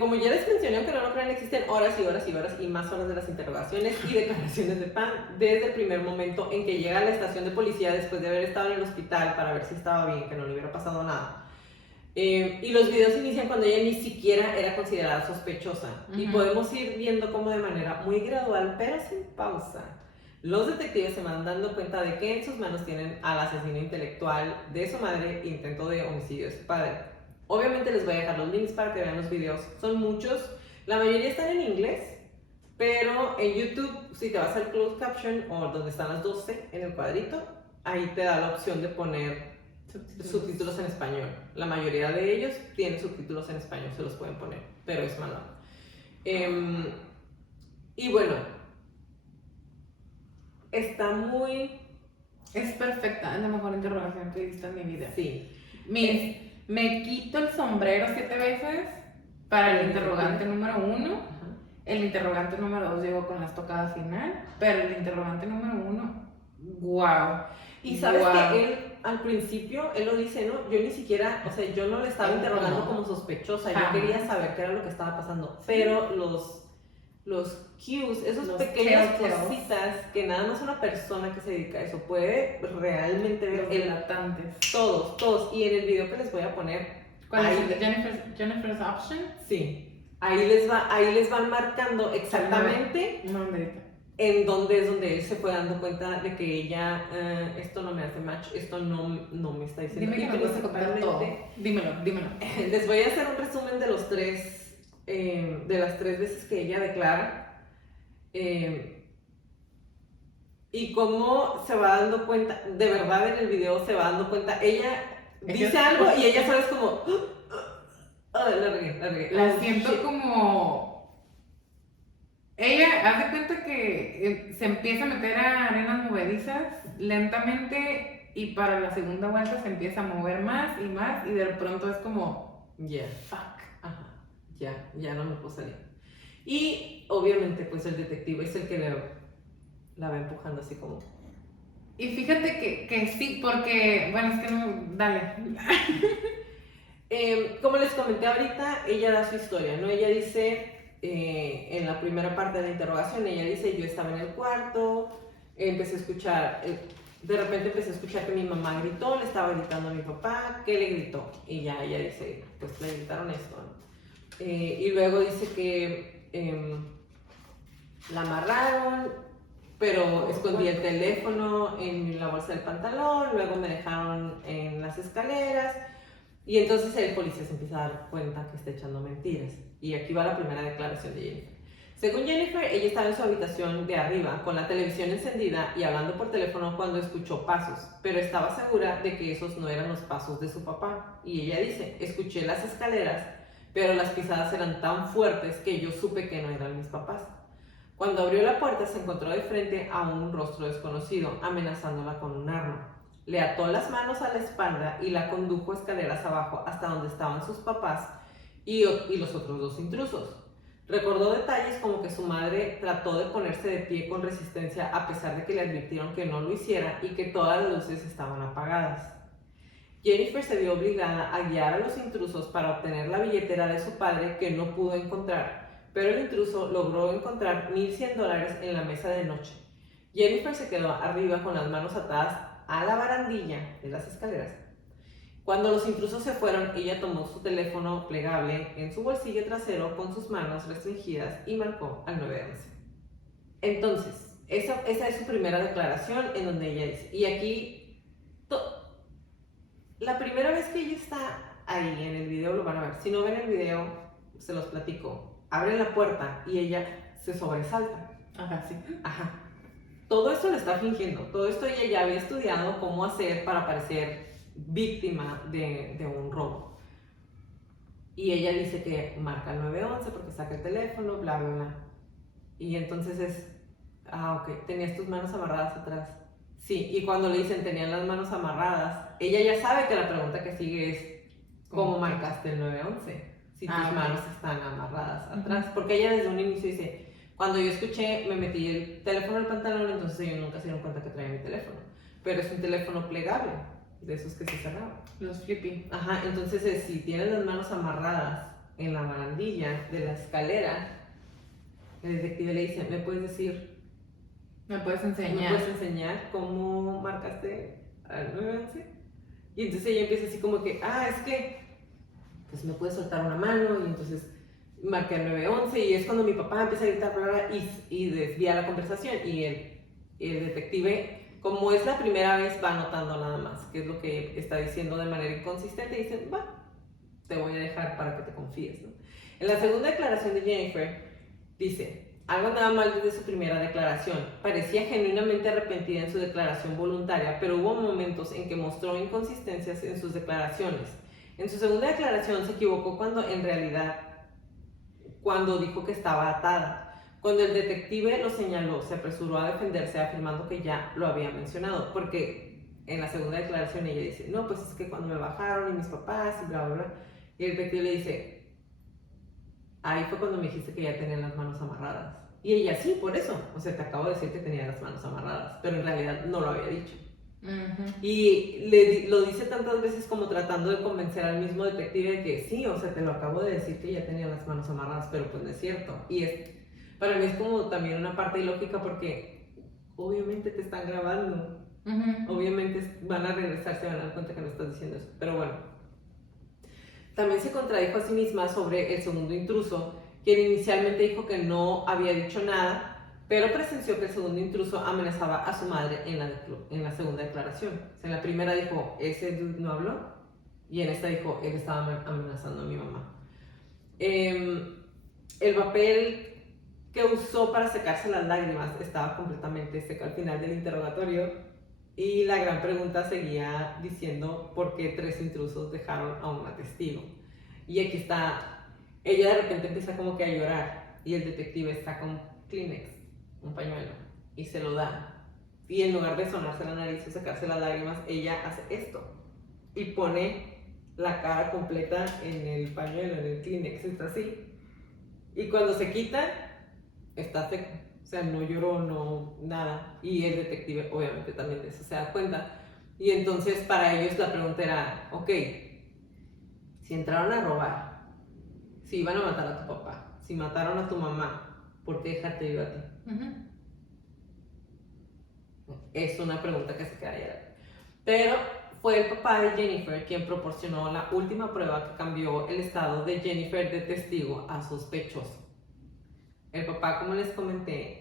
Como ya les mencioné, aunque no lo crean, existen horas y horas y horas y más horas de las interrogaciones y declaraciones de Pan desde el primer momento en que llega a la estación de policía después de haber estado en el hospital para ver si estaba bien, que no le hubiera pasado nada. Y los videos inician cuando ella ni siquiera era considerada sospechosa. Y podemos ir viendo cómo de manera muy gradual, pero sin pausa, los detectives se van dando cuenta de que en sus manos tienen al asesino intelectual de su madre e intento de homicidio de su padre. Obviamente les voy a dejar los links para que vean los videos. Son muchos, la mayoría están en inglés, pero en YouTube, si te vas al closed caption o donde están las 12 en el cuadrito, ahí te da la opción de poner subtítulos en español. La mayoría de ellos tienen subtítulos en español, se los pueden poner, pero es manual. Y bueno, está muy... Es perfecta, es la mejor interrogación que he visto en mi vida. Sí. Me quito el sombrero 7 veces para el interrogante número 1 El interrogante número 2 llegó con la estocada final, pero el interrogante número 1, wow. Y sabes que él, al principio, él lo dice, ¿no? Yo ni siquiera, o sea, yo no le estaba interrogando como sospechosa, yo quería saber qué era lo que estaba pasando. Pero los cues, esos pequeñas cositas que nada más una persona que se dedica a eso puede realmente ver. Los delatantes. Todos. Y en el video que les voy a poner. ¿Cuál es el de Jennifer's Option? Sí. Ahí les van marcando exactamente en dónde es donde él se fue dando cuenta de que ella, esto no me hace match, esto no me está diciendo. Dime que me vas a contar todo. Dímelo. Les voy a hacer un resumen de de las 3 veces que ella declara. Y cómo se va dando cuenta, de verdad en el video se va dando cuenta, ella dice algo y ella sabes como, la regué. La siento como, ella hace cuenta que se empieza a meter a arenas movedizas lentamente y para la segunda vuelta se empieza a mover más y de pronto es como, fuck. Ajá, ya no me puedo salir. Y obviamente pues el detective es el que la va empujando así como. Y fíjate que sí, porque, bueno, es que no, dale. Como les comenté ahorita, ella da su historia, ¿no? Ella dice, en la primera parte de la interrogación, ella dice, yo estaba en el cuarto, empecé a escuchar, de repente empecé a escuchar que mi mamá gritó, le estaba gritando a mi papá, ¿qué le gritó? Y ya ella dice, pues le gritaron esto, ¿no? Y luego dice que la amarraron, pero escondí el teléfono en la bolsa del pantalón, luego me dejaron en las escaleras y entonces el policía se empieza a dar cuenta que está echando mentiras. Y aquí va la primera declaración de Jennifer. Según Jennifer, ella estaba en su habitación de arriba con la televisión encendida y hablando por teléfono cuando escuchó pasos, pero estaba segura de que esos no eran los pasos de su papá. Y ella dice, escuché las escaleras, pero las pisadas eran tan fuertes que yo supe que no eran mis papás. Cuando abrió la puerta se encontró de frente a un rostro desconocido, amenazándola con un arma. Le ató las manos a la espalda y la condujo escaleras abajo hasta donde estaban sus papás y los otros 2 intrusos. Recordó detalles como que su madre trató de ponerse de pie con resistencia a pesar de que le advirtieron que no lo hiciera y que todas las luces estaban apagadas. Jennifer se vio obligada a guiar a los intrusos para obtener la billetera de su padre que no pudo encontrar, pero el intruso logró encontrar $1,100 en la mesa de noche. Jennifer se quedó arriba con las manos atadas a la barandilla de las escaleras. Cuando los intrusos se fueron, ella tomó su teléfono plegable en su bolsillo trasero con sus manos restringidas y marcó al 911. Entonces, esa es su primera declaración en donde ella dice, y aquí, la primera vez que ella está ahí en el video lo van a ver. Si no ven el video, se los platico. Abre la puerta y ella se sobresalta. Ajá, sí. Ajá. Todo esto lo está fingiendo. Todo esto ella ya había estudiado cómo hacer para parecer víctima de un robo. Y ella dice que marca el 911 porque saca el teléfono, bla, bla, bla. Y entonces ok, tenías tus manos amarradas atrás. Sí, y cuando le dicen tenían las manos amarradas, ella ya sabe que la pregunta que sigue es ¿cómo marcaste el 911? Si tus manos están amarradas atrás. Porque ella desde un inicio dice, cuando yo escuché, me metí el teléfono en el pantalón, entonces ellos nunca se dieron cuenta que traía mi teléfono. Pero es un teléfono plegable, de esos que se cerraban. Los flippy. Ajá, entonces si tienes las manos amarradas en la barandilla de la escalera, el detective le dice, ¿me puedes enseñar cómo marcaste al 911? Y entonces ella empieza así como que, es que pues me puede soltar una mano y entonces marqué el 911 y es cuando mi papá empieza a gritar y desvía la conversación y el detective, como es la primera vez, va notando nada más qué es lo que está diciendo de manera inconsistente y dice, te voy a dejar para que te confíes, ¿no? En la segunda declaración de Jennifer dice, algo andaba mal desde su primera declaración, parecía genuinamente arrepentida en su declaración voluntaria, pero hubo momentos en que mostró inconsistencias en sus declaraciones. En su segunda declaración se equivocó cuando dijo que estaba atada. Cuando el detective lo señaló, se apresuró a defenderse afirmando que ya lo había mencionado, porque en la segunda declaración ella dice, no, pues es que cuando me bajaron y mis papás y bla, bla, bla, y el detective le dice, ahí fue cuando me dijiste que ya tenía las manos amarradas. Y ella, sí, por eso. O sea, te acabo de decir que tenía las manos amarradas, pero en realidad no lo había dicho. Y lo dice tantas veces como tratando de convencer al mismo detective de que sí, o sea, te lo acabo de decir que ya tenía las manos amarradas, pero pues no es cierto. Y para mí es como también una parte ilógica porque obviamente te están grabando. Obviamente van a regresar, se van a dar cuenta que no estás diciendo eso. Pero bueno, también se contradijo a sí misma sobre el segundo intruso, quien inicialmente dijo que no había dicho nada, pero presenció que el segundo intruso amenazaba a su madre en la segunda declaración. O sea, en la primera dijo, ese dude no habló, y en esta dijo, él estaba amenazando a mi mamá. El papel que usó para secarse las lágrimas estaba completamente seco al final del interrogatorio, y la gran pregunta seguía diciendo por qué 3 intrusos dejaron a una testigo. Y aquí está, ella de repente empieza como que a llorar, y el detective saca un Kleenex, un pañuelo, y se lo da. Y en lugar de sonarse la nariz o sacarse las lágrimas, ella hace esto y pone la cara completa en el pañuelo, en el Kleenex, está así. Y cuando se quita, está seco. O sea, no lloró, no, nada. Y el detective obviamente también de eso se da cuenta. Y entonces para ellos la pregunta era, ok, si entraron a robar, si iban a matar a tu papá, si mataron a tu mamá, ¿por qué dejarte viva a ti? Es una pregunta que se queda ahí. Pero fue el papá de Jennifer quien proporcionó la última prueba que cambió el estado de Jennifer de testigo a sospechoso. El papá, como les comenté,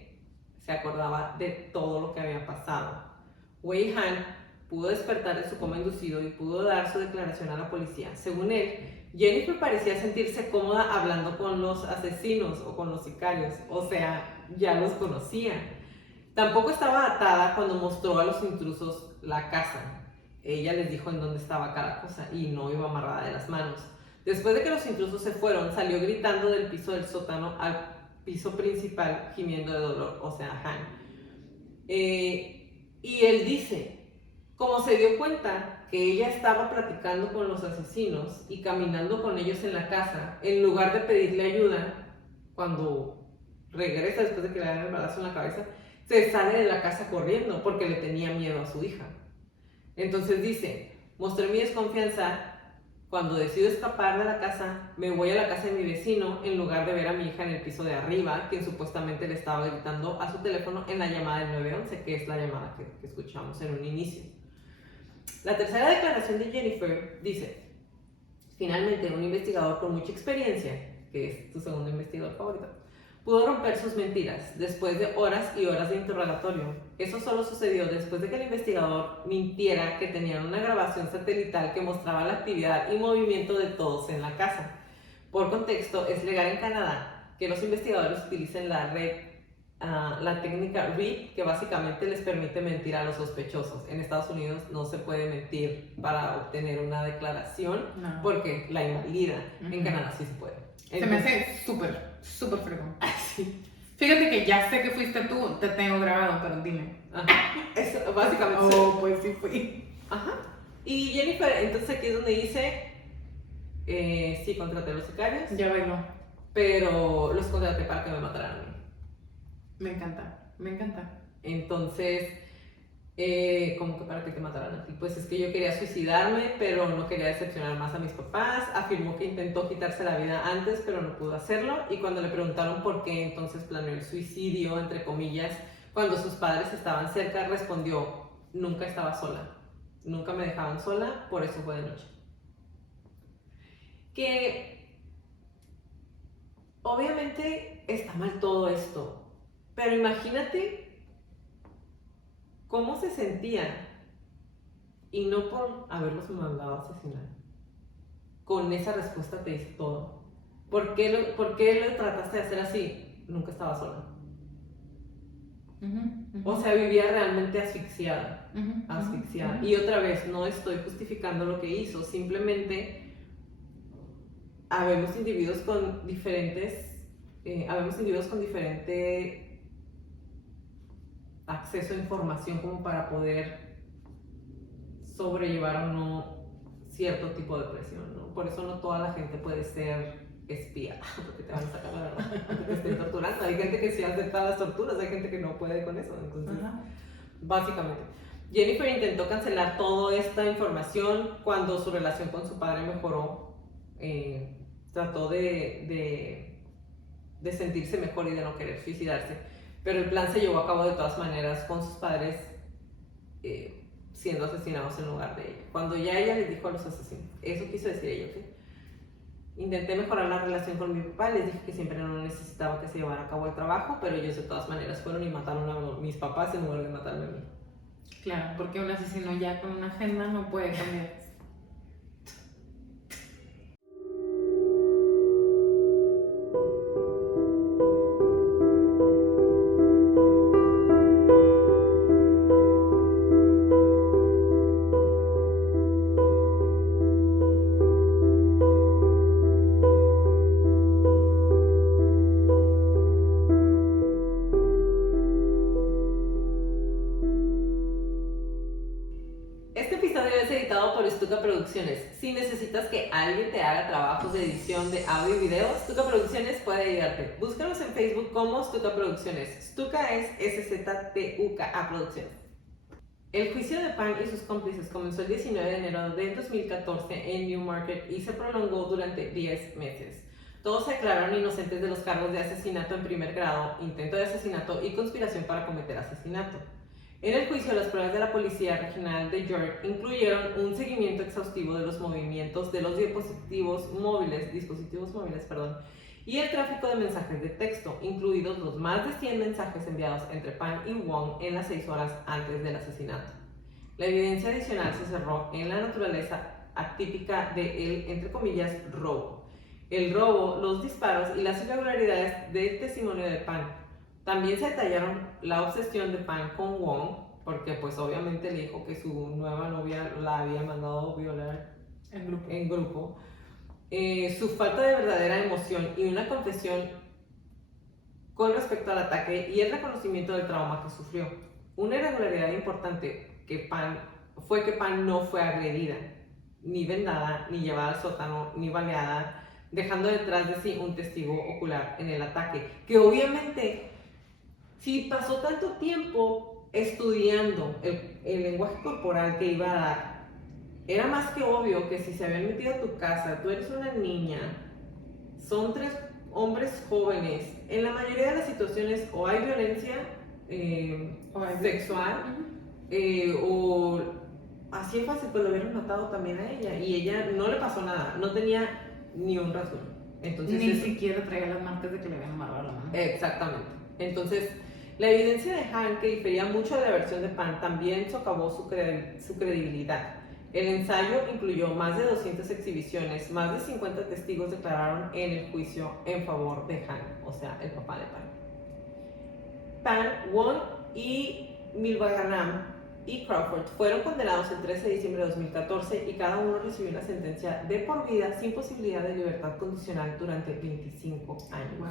se acordaba de todo lo que había pasado. Wei Han pudo despertar de su coma inducido y pudo dar su declaración a la policía. Según él, Jennifer parecía sentirse cómoda hablando con los asesinos o con los sicarios, o sea, ya los conocía. Tampoco estaba atada cuando mostró a los intrusos la casa. Ella les dijo en dónde estaba cada cosa y no iba amarrada de las manos. Después de que los intrusos se fueron, salió gritando del piso del sótano al piso principal, gimiendo de dolor, o sea, Han. Y él dice, como se dio cuenta que ella estaba platicando con los asesinos y caminando con ellos en la casa, en lugar de pedirle ayuda, cuando regresa después de que le dan el balazo en la cabeza, se sale de la casa corriendo porque le tenía miedo a su hija. Entonces dice, mostré mi desconfianza cuando decido escapar de la casa, me voy a la casa de mi vecino en lugar de ver a mi hija en el piso de arriba, quien supuestamente le estaba gritando a su teléfono en la llamada del 911, que es la llamada que escuchamos en un inicio. La tercera declaración de Jennifer dice, finalmente un investigador con mucha experiencia, que es tu segundo investigador favorito, pudo romper sus mentiras después de horas y horas de interrogatorio. Eso solo sucedió después de que el investigador mintiera que tenían una grabación satelital que mostraba la actividad y movimiento de todos en la casa. Por contexto, es legal en Canadá que los investigadores utilicen la técnica READ, que básicamente les permite mentir a los sospechosos. En Estados Unidos no se puede mentir para obtener una declaración porque la invalida. En Canadá sí se puede. Entonces, se me hace súper fregón. Fíjate que ya sé que fuiste tú, te tengo grabado, pero dime. Eso, básicamente. Pues sí fui. Y Jennifer, entonces aquí es donde dice, sí, contraté a los sicarios. Ya bailó. Pero los contraté para que me mataran a mí. Me encanta. Entonces, como que para que te mataran a ti. Pues es que yo quería suicidarme, pero no quería decepcionar más a mis papás. Afirmó que intentó quitarse la vida antes, pero no pudo hacerlo. Y cuando le preguntaron por qué entonces planeó el suicidio, entre comillas, cuando sus padres estaban cerca, respondió, nunca estaba sola. Nunca me dejaban sola, por eso fue de noche. Que obviamente está mal todo esto. Pero imagínate cómo se sentía, y no por haberlos mandado a asesinar. Con esa respuesta te dice todo. ¿Por qué lo trataste de hacer así? Nunca estaba sola. O sea, vivía realmente asfixiada. Asfixiada. Y otra vez, no estoy justificando lo que hizo, simplemente habemos individuos con diferente acceso a información como para poder sobrellevar o no cierto tipo de presión, ¿no? Por eso no toda la gente puede ser espía, porque te van a sacar la verdad, aunque te estén torturando. Hay gente que sí acepta las torturas, hay gente que no puede con eso. Entonces, básicamente, Jennifer intentó cancelar toda esta información cuando su relación con su padre mejoró. Trató de sentirse mejor y de no querer suicidarse. Pero el plan se llevó a cabo de todas maneras con sus padres siendo asesinados en lugar de ella. Cuando ya ella les dijo a los asesinos, eso quiso decir ella, que intenté mejorar la relación con mi papá, les dije que siempre no necesitaba que se llevara a cabo el trabajo, pero ellos de todas maneras fueron y mataron a mis papás en lugar de matarme a mí. Claro, porque un asesino ya con una agenda no puede cambiar. Este episodio es editado por Stuka Producciones. Si necesitas que alguien te haga trabajos de edición de audio y video, Stuka Producciones puede ayudarte. Búscanos en Facebook como Stuka Producciones. Stuka es SZTUKA Producciones. El juicio de Pan y sus cómplices comenzó el 19 de enero del 2014 en Newmarket y se prolongó durante 10 meses. Todos se declararon inocentes de los cargos de asesinato en primer grado, intento de asesinato y conspiración para cometer asesinato. En el juicio, las pruebas de la Policía Regional de York incluyeron un seguimiento exhaustivo de los movimientos de los dispositivos móviles, y el tráfico de mensajes de texto, incluidos los más de 100 mensajes enviados entre Pan y Wong en las 6 horas antes del asesinato. La evidencia adicional se cerró en la naturaleza atípica del, entre comillas, robo. El robo, los disparos y las irregularidades del testimonio de Pan. También se detallaron la obsesión de Pan con Wong, porque pues obviamente le dijo que su nueva novia la había mandado violar en grupo. Su falta de verdadera emoción y una confesión con respecto al ataque y el reconocimiento del trauma que sufrió. Una irregularidad importante fue que Pan no fue agredida, ni vendada, ni llevada al sótano, ni baleada, dejando detrás de sí un testigo ocular en el ataque, que obviamente, si pasó tanto tiempo estudiando el lenguaje corporal que iba a dar, era más que obvio que si se habían metido a tu casa, tú eres una niña, son 3 hombres jóvenes, en la mayoría de las situaciones o hay violencia sexual, o así es fácil, pues lo hubieran matado también a ella, y ella no le pasó nada, no tenía ni un rasguño. Entonces, ni siquiera traía las marcas de que le habían amarrado la mano. Exactamente. Entonces, la evidencia de Han, que difería mucho de la versión de Pan, también socavó su credibilidad. El ensayo incluyó más de 200 exhibiciones, más de 50 testigos declararon en el juicio en favor de Han, o sea, el papá de Pan. Pan, Wong y Milvanganam y Crawford fueron condenados el 13 de diciembre de 2014 y cada uno recibió una sentencia de por vida sin posibilidad de libertad condicional durante 25 años. Wow.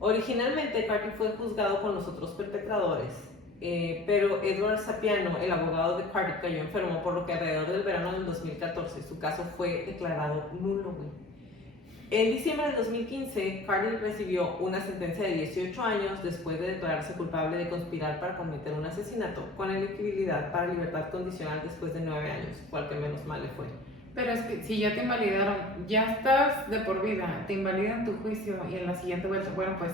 Originalmente, Carty fue juzgado con los otros perpetradores, pero Edward Sapiano, el abogado de Carty, cayó enfermo, por lo que alrededor del verano del 2014 su caso fue declarado nulo. En diciembre del 2015, Carty recibió una sentencia de 18 años después de declararse culpable de conspirar para cometer un asesinato, con elegibilidad para libertad condicional después de 9 años, cual que menos mal le fue. Pero es que si ya te invalidaron, ya estás de por vida, te invalidan tu juicio y en la siguiente vuelta, bueno, pues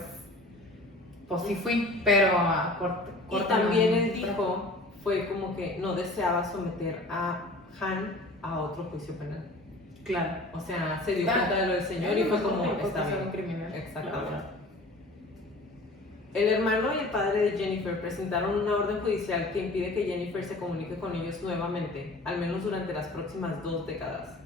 sí fui, pero a corto. Y también él dijo, fue como que no deseaba someter a Han a otro juicio penal. Claro. O sea, se dio cuenta de lo del señor y fue como, está bien. Criminal. Exactamente. Claro. El hermano y el padre de Jennifer presentaron una orden judicial que impide que Jennifer se comunique con ellos nuevamente, al menos durante las próximas 2 décadas.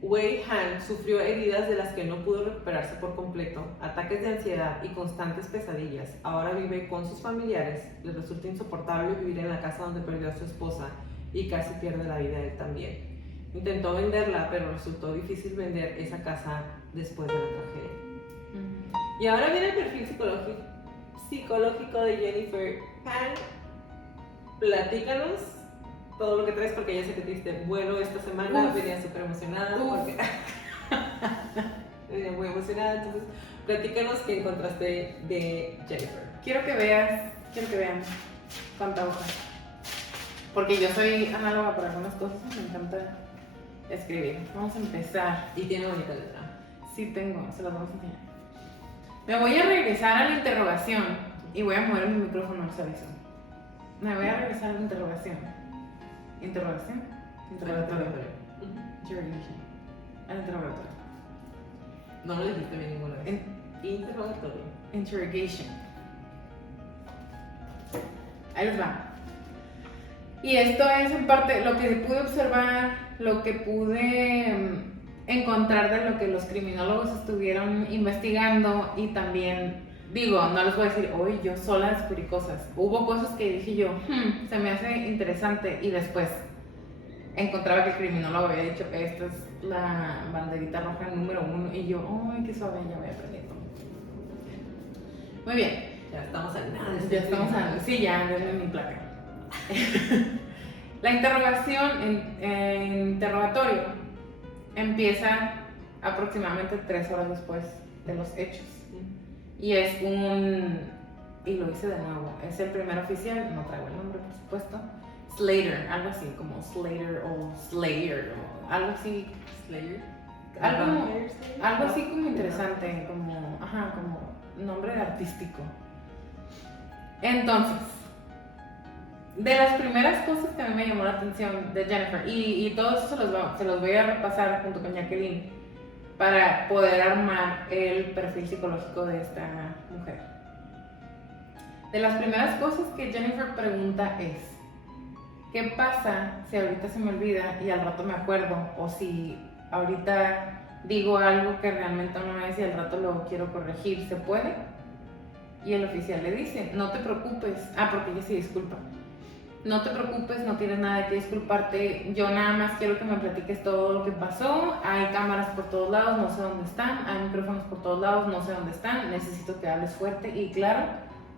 Wei Han sufrió heridas de las que no pudo recuperarse por completo, ataques de ansiedad y constantes pesadillas. Ahora vive con sus familiares, le resulta insoportable vivir en la casa donde perdió a su esposa y casi pierde la vida él también. Intentó venderla, pero resultó difícil vender esa casa después de la tragedia. Y ahora viene el perfil psicológico de Jennifer. Han, platícanos todo lo que traes, porque ya sé que te diste vuelo esta semana, venía súper emocionada. Muy emocionada. Entonces, platícanos qué encontraste de Jennifer. Quiero que vean cuánta hoja. Porque yo soy análoga para algunas cosas, me encanta escribir. Vamos a empezar. Y tiene bonita letra. Sí tengo, se las vamos a enseñar. Me voy a regresar a la interrogación y voy a mover mi micrófono al aviso. Me voy a regresar a la interrogación. ¿Interrogación? Interrogatorio. Interrogation. Al interrogatorio. No lo dijiste bien ninguna vez. Interrogatorio. Interrogation. Ahí les va. Y esto es en parte lo que pude observar, lo que pude encontrar de lo que los criminólogos estuvieron investigando y también, digo, no les voy a decir, hoy yo sola descubrí cosas. Hubo cosas que dije yo, se me hace interesante y después encontraba que el criminólogo había dicho, esta es la banderita roja número 1 y yo, ay, qué suave, ya voy aprendiendo. Muy bien. Ya estamos a nada. Ya estamos a... Sí, ya, denme mi placa. La interrogación, interrogatorio, empieza aproximadamente 3 horas después de los hechos. Y es y lo hice de nuevo, es el primer oficial, no traigo el nombre por supuesto, Slater, algo así como Slater o Slayer, o algo así. Slayer. Algo así como interesante, como nombre artístico. Entonces, de las primeras cosas que a mí me llamó la atención de Jennifer, y todo eso se los voy a repasar junto con Jacqueline para poder armar el perfil psicológico de esta mujer. De las primeras cosas que Jennifer pregunta es, ¿qué pasa si ahorita se me olvida y al rato me acuerdo? O si ahorita digo algo que realmente no es y al rato lo quiero corregir, ¿se puede? Y el oficial le dice, no te preocupes, porque ella se disculpa. No te preocupes, no tienes nada de qué disculparte, yo nada más quiero que me platiques todo lo que pasó, hay cámaras por todos lados, no sé dónde están, hay micrófonos por todos lados, no sé dónde están, necesito que hables fuerte y claro,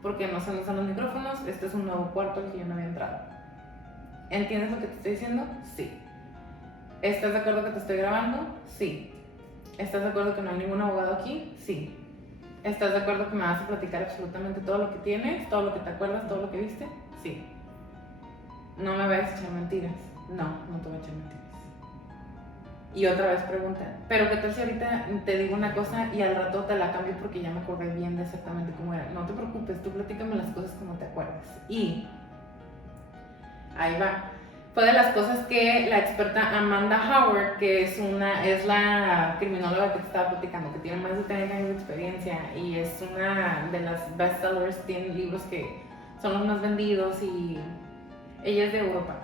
porque no sé dónde están los micrófonos, este es un nuevo cuarto al que yo no había entrado. ¿Entiendes lo que te estoy diciendo? Sí. ¿Estás de acuerdo que te estoy grabando? Sí. ¿Estás de acuerdo que no hay ningún abogado aquí? Sí. ¿Estás de acuerdo que me vas a platicar absolutamente todo lo que tienes, todo lo que te acuerdas, todo lo que viste? Sí. ¿No me vayas a echar mentiras? No, no te voy a echar mentiras. Y otra vez pregunta, ¿pero qué tal si ahorita te digo una cosa y al rato te la cambio porque ya me acordé bien de exactamente cómo era? No te preocupes, tú platícame las cosas como te acuerdas. Y ahí va. Fue de las cosas que la experta Amanda Howard, que es la criminóloga que te estaba platicando, que tiene más de 30 años de experiencia y es una de las bestsellers, tiene libros que son los más vendidos y ella es de Europa.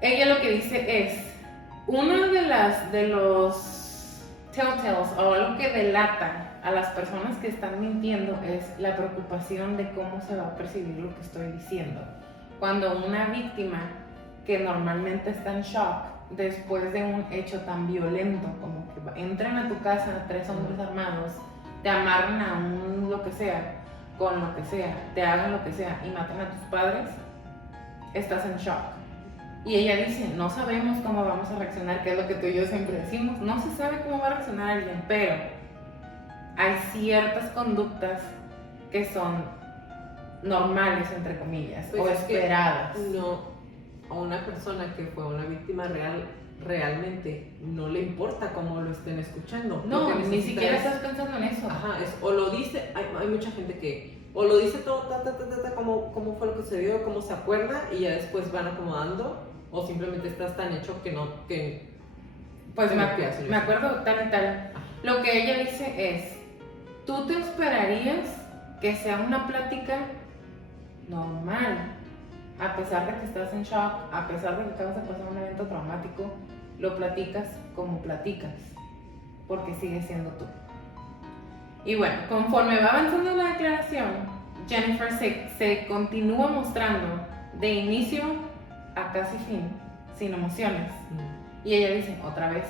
Ella lo que dice es, uno de los telltales o algo que delata a las personas que están mintiendo es la preocupación de cómo se va a percibir lo que estoy diciendo. Cuando una víctima que normalmente está en shock después de un hecho tan violento como que entran a tu casa 3 hombres armados, te amarran a un lo que sea, con lo que sea, te hagan lo que sea y matan a tus padres, estás en shock. Y ella dice, no sabemos cómo vamos a reaccionar, que es lo que tú y yo siempre decimos, no se sabe cómo va a reaccionar alguien, pero hay ciertas conductas que son normales, entre comillas, pues o esperadas. No, a una persona que fue una víctima realmente no le importa cómo lo estén escuchando. No, ni siquiera estás pensando en eso. Ajá, o lo dice, hay mucha gente que o lo dice todo, cómo fue lo que sucedió, cómo se acuerda y ya después van acomodando, o simplemente estás tan hecho que pues me acuerdo tal y tal. Lo que ella dice es, ¿tú te esperarías que sea una plática normal? A pesar de que estás en shock, a pesar de que acabas de pasar un evento traumático, lo platicas como platicas, porque sigues siendo tú. Y bueno, conforme va avanzando la declaración, Jennifer se continúa mostrando de inicio a casi fin, sin emociones. Y ella dice, otra vez,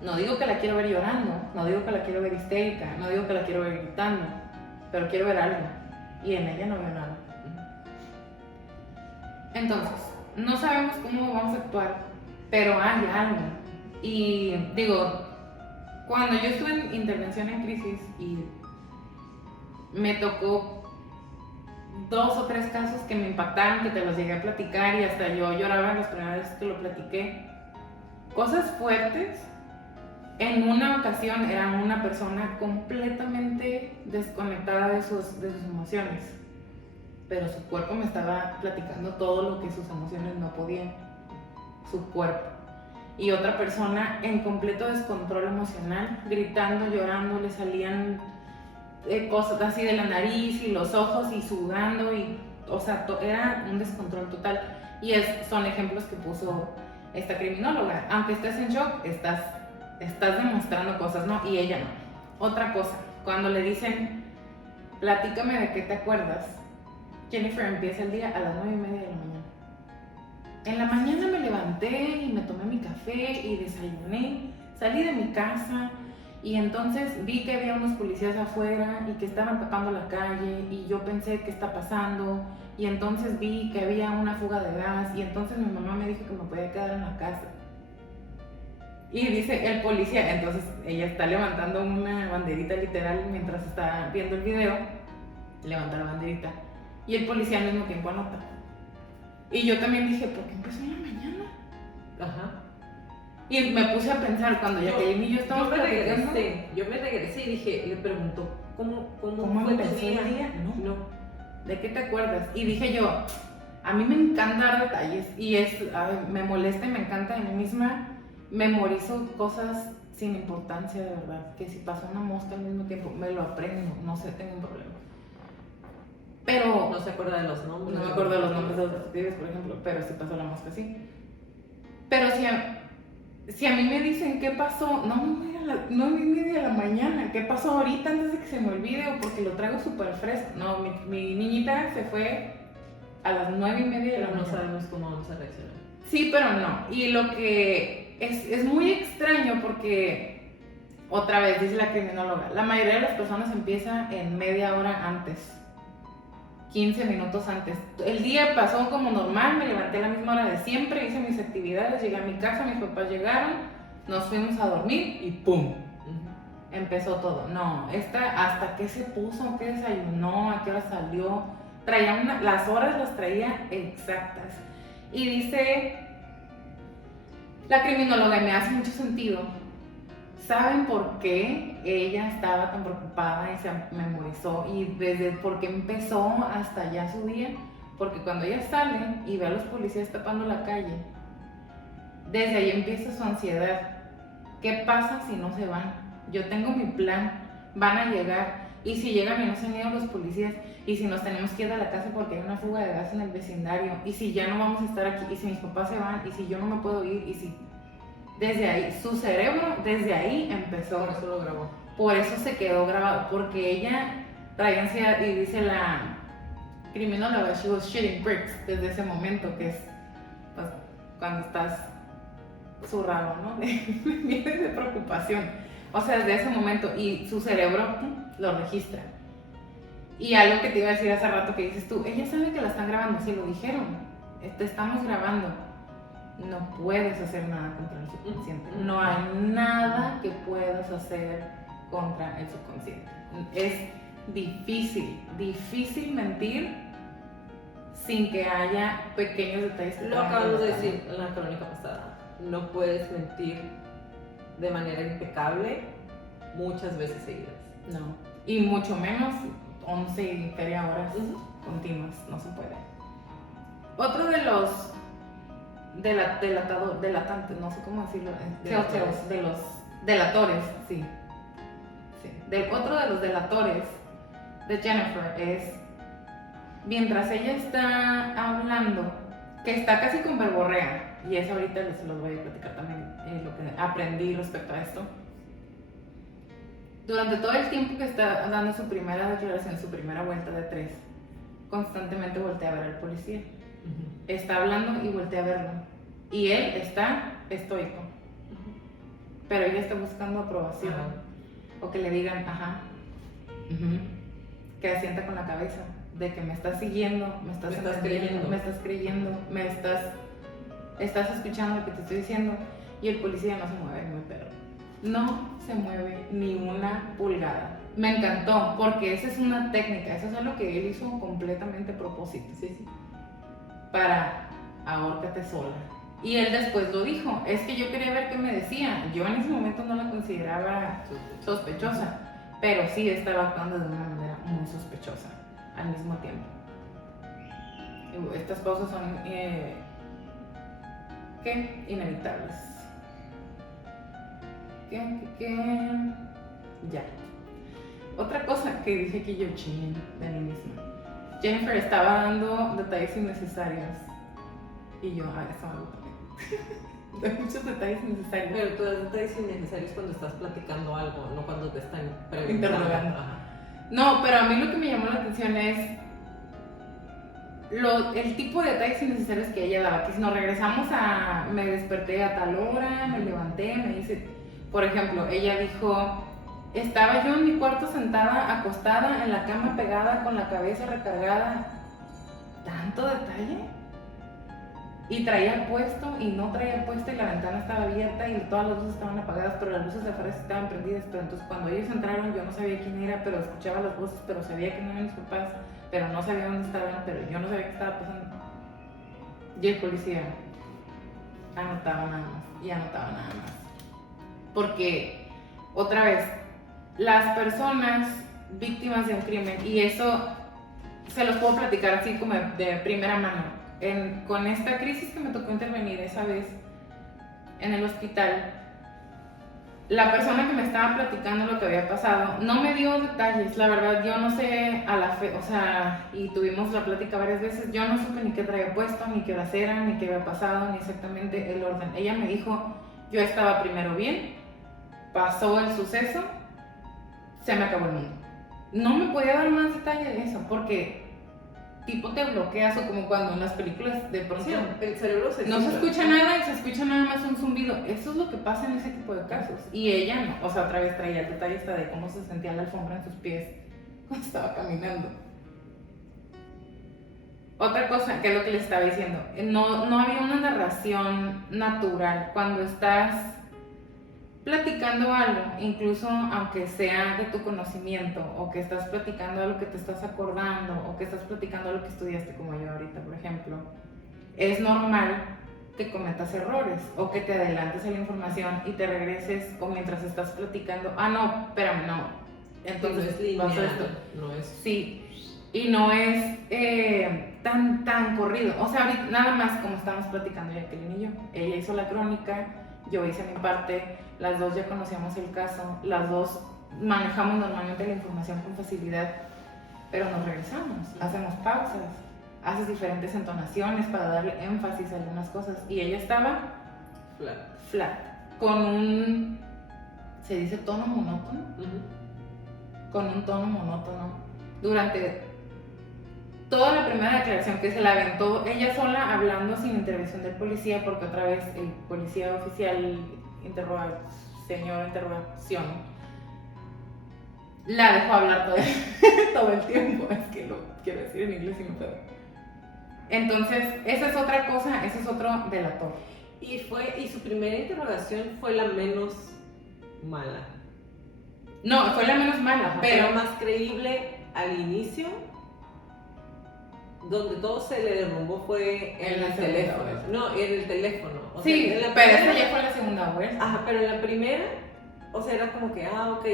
no digo que la quiero ver llorando, no digo que la quiero ver histérica, no digo que la quiero ver gritando, pero quiero ver algo. Y en ella no veo nada. Entonces, no sabemos cómo vamos a actuar, pero hay algo. Y digo, cuando yo estuve en intervención en crisis y me tocó 2 o 3 casos que me impactaron, que te los llegué a platicar y hasta yo lloraba las primeras veces que lo platiqué. Cosas fuertes. En una ocasión era una persona completamente desconectada de sus emociones, pero su cuerpo me estaba platicando todo lo que sus emociones no podían, su cuerpo. Y otra persona en completo descontrol emocional, gritando, llorando, le salían cosas así de la nariz y los ojos y sudando, y, o sea, era un descontrol total. Y son ejemplos que puso esta criminóloga. Aunque estés en shock, estás demostrando cosas, ¿no? Y ella no. Otra cosa, cuando le dicen, platícame de qué te acuerdas, Jennifer empieza el día a las 9:30 de la mañana. En la mañana me levanté y me tomé mi café y desayuné, salí de mi casa y entonces vi que había unos policías afuera y que estaban tapando la calle y yo pensé, ¿qué está pasando? Y entonces vi que había una fuga de gas y entonces mi mamá me dijo que me podía quedar en la casa. Y dice el policía, entonces ella está levantando una banderita literal mientras está viendo el video, levanta la banderita y el policía al mismo tiempo anota. Y yo también dije, ¿por qué empezó en la mañana? Ajá. Y me puse a pensar cuando Jacqueline y yo estábamos platicando. Yo me regresé y dije, le pregunto, ¿cómo fue empezó tu día? No. ¿De qué te acuerdas? Y dije yo, a mí me encanta dar detalles y me molesta y me encanta de mí misma. Memorizo cosas sin importancia, de verdad. Que si pasó una mosca al mismo tiempo, me lo aprendo, no sé, tengo un problema. Pero no se acuerda de los nombres. No me acuerdo de los nombres de los detectives, por ejemplo, pero sí pasó la mosca, sí. Pero si a mí me dicen qué pasó, no, era las 9:30 de la mañana, qué pasó ahorita antes de que se me olvide o porque lo traigo súper fresco. No, mi niñita se fue a las 9:30 de la mañana. No sabemos cómo vamos a reaccionar. Sí, pero no. Y lo que es muy extraño porque, otra vez, dice la criminóloga, la mayoría de las personas empieza en media hora antes, 15 minutos antes. El día pasó como normal, me levanté a la misma hora de siempre, hice mis actividades, llegué a mi casa, mis papás llegaron, nos fuimos a dormir y ¡pum! Empezó todo. No, hasta qué se puso, qué desayunó, a qué hora salió, las horas las traía exactas. Y dice la criminóloga, y me hace mucho sentido, ¿saben por qué ella estaba tan preocupada y se memorizó? Y desde por qué empezó hasta ya su día. Porque cuando ella sale y ve a los policías tapando la calle, desde ahí empieza su ansiedad. ¿Qué pasa si no se van? Yo tengo mi plan, van a llegar. Y si llegan y no se han ido los policías, y si nos tenemos que ir a la casa porque hay una fuga de gas en el vecindario, y si ya no vamos a estar aquí, y si mis papás se van, y si yo no me puedo ir, y si... Desde ahí, su cerebro, desde ahí empezó. Por eso lo grabó. Por eso se quedó grabado, porque ella traía ansiedad, y dice la criminóloga, she was shitting bricks desde ese momento, que es pues, cuando estás zurrado, ¿no? De preocupación. O sea, desde ese momento, y su cerebro lo registra. Y algo que te iba a decir hace rato que dices tú, ella sabe que la están grabando, sí lo dijeron, te estamos grabando. No puedes hacer nada contra el subconsciente. No hay nada que puedas hacer contra el subconsciente. Es difícil mentir sin que haya pequeños detalles que lo acabamos de decir en la crónica pasada. No puedes mentir de manera impecable muchas veces seguidas. No. Y mucho menos 11 y feria horas continuas. No se puede. Otro de los delatantes, no sé cómo decirlo, de los delatores, sí. Otro de los delatores de Jennifer es, mientras ella está hablando, que está casi con verborrea, y eso ahorita se los voy a platicar también, lo que aprendí respecto a esto. Durante todo el tiempo que está dando su primera declaración, su primera vuelta de 3, constantemente voltea a ver al policía. Está hablando y voltea a verlo. Y él está estoico. Pero ella está buscando aprobación. O que le digan, ajá. Que asienta con la cabeza. De que me estás siguiendo, me estás creyendo, estás escuchando lo que te estoy diciendo. Y el policía no se mueve, muy perro. no se mueve ni una pulgada. Me encantó, porque esa es una técnica, eso es algo que él hizo completamente a propósito, Sí. para ahórcate sola. Y él después lo dijo, es que yo quería ver qué me decía. Yo en ese momento no la consideraba sospechosa, pero sí estaba actuando de una manera muy sospechosa al mismo tiempo. Estas cosas son ¿qué? Inevitables. Ya. Otra cosa que dije que yo chillé de mí misma. Jennifer estaba dando detalles innecesarios. Y yo, eso me gusta. De muchos detalles innecesarios. Pero tú das detalles innecesarios cuando estás platicando algo, no cuando te están Interrogando. Ajá. No, pero a mí lo que me llamó la atención es el tipo de detalles innecesarios que ella daba. Que si nos regresamos a me desperté a tal hora, me levanté, me dice, por ejemplo, ella dijo, estaba yo en mi cuarto sentada, acostada en la cama pegada con la cabeza recargada. ¿Tanto detalle? Y traía puesto y no traía puesto y la ventana estaba abierta y todas las luces estaban apagadas, pero las luces de afuera estaban prendidas. Pero entonces cuando ellos entraron yo no sabía quién era, pero escuchaba las voces, pero sabía que no eran mis papás, pero no sabía dónde estaban, pero yo no sabía qué estaba pasando. Y el policía anotaba nada más y anotaba nada más. Porque, otra vez, las personas víctimas de un crimen, y eso se los puedo platicar así como de primera mano. Con esta crisis que me tocó intervenir esa vez en el hospital, la persona que me estaba platicando lo que había pasado no me dio detalles, la verdad yo no sé a la fe, o sea, y tuvimos la plática varias veces, yo no supe ni qué traía puesto, ni qué horas eran, ni qué había pasado, ni exactamente el orden. Ella me dijo, yo estaba primero bien, pasó el suceso, se me acabó el mundo. No me podía dar más detalle de eso, porque tipo te bloqueas, o como cuando en las películas de pronto Sí, el cerebro no se escucha nada y se escucha nada más un zumbido. Eso es lo que pasa en ese tipo de casos. Y ella no, o sea, otra vez traía el detalle hasta de cómo se sentía la alfombra en sus pies cuando estaba caminando. Otra cosa, que es lo que les estaba diciendo, no había una narración natural cuando estás platicando algo, incluso aunque sea de tu conocimiento, o que estás platicando algo que te estás acordando, o que estás platicando algo que estudiaste, como yo ahorita, por ejemplo, es normal que cometas errores, o que te adelantes a la información y te regreses, o mientras estás platicando, no, espérame, no, entonces no es lineal, pasó esto. no es... Sí, y no es tan corrido, o sea, ahorita, nada más como estamos platicando Jacqueline y yo, ella hizo la crónica, yo hice mi parte, las dos ya conocíamos el caso, las dos manejamos normalmente la información con facilidad, pero nos regresamos, hacemos pausas, haces diferentes entonaciones para darle énfasis a algunas cosas, y ella estaba flat, con un, se dice tono monótono, con un tono monótono, durante toda la primera declaración que se la aventó ella sola, hablando sin intervención del policía, porque otra vez el policía oficial señor interrogación la dejó hablar todo el tiempo. Es que lo quiero decir en inglés y no puedo. Entonces, esa es otra cosa, ese es otro delator. Y su primera interrogación fue la menos mala. No, fue la menos mala, pero más creíble al inicio. Donde todo se le derrumbó fue en el teléfono. No, en el teléfono. O sí, sea, pero esa ya fue la segunda vuelta. Ajá, pero en la primera, o sea, era como que, ok,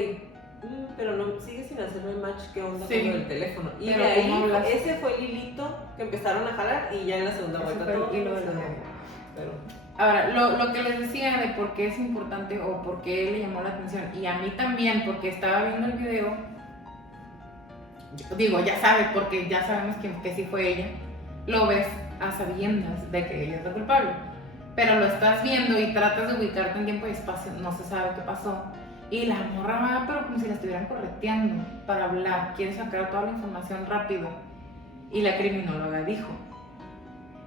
pero no, sigue sin hacerme match, ¿qué onda con el teléfono? Y de ahí, ese fue el hilito que empezaron a jalar y ya en la segunda vuelta todo. Pero... Ahora, lo que les decía de por qué es importante o por qué le llamó la atención, y a mí también, porque estaba viendo el video. Digo, ya sabes, porque ya sabemos que sí fue ella, lo ves a sabiendas de que ella es la culpable, pero lo estás viendo y tratas de ubicarte en tiempo y espacio, no se sabe qué pasó, y la morra va, pero como si la estuvieran correteando para hablar, quiere sacar toda la información rápido, y la criminóloga dijo,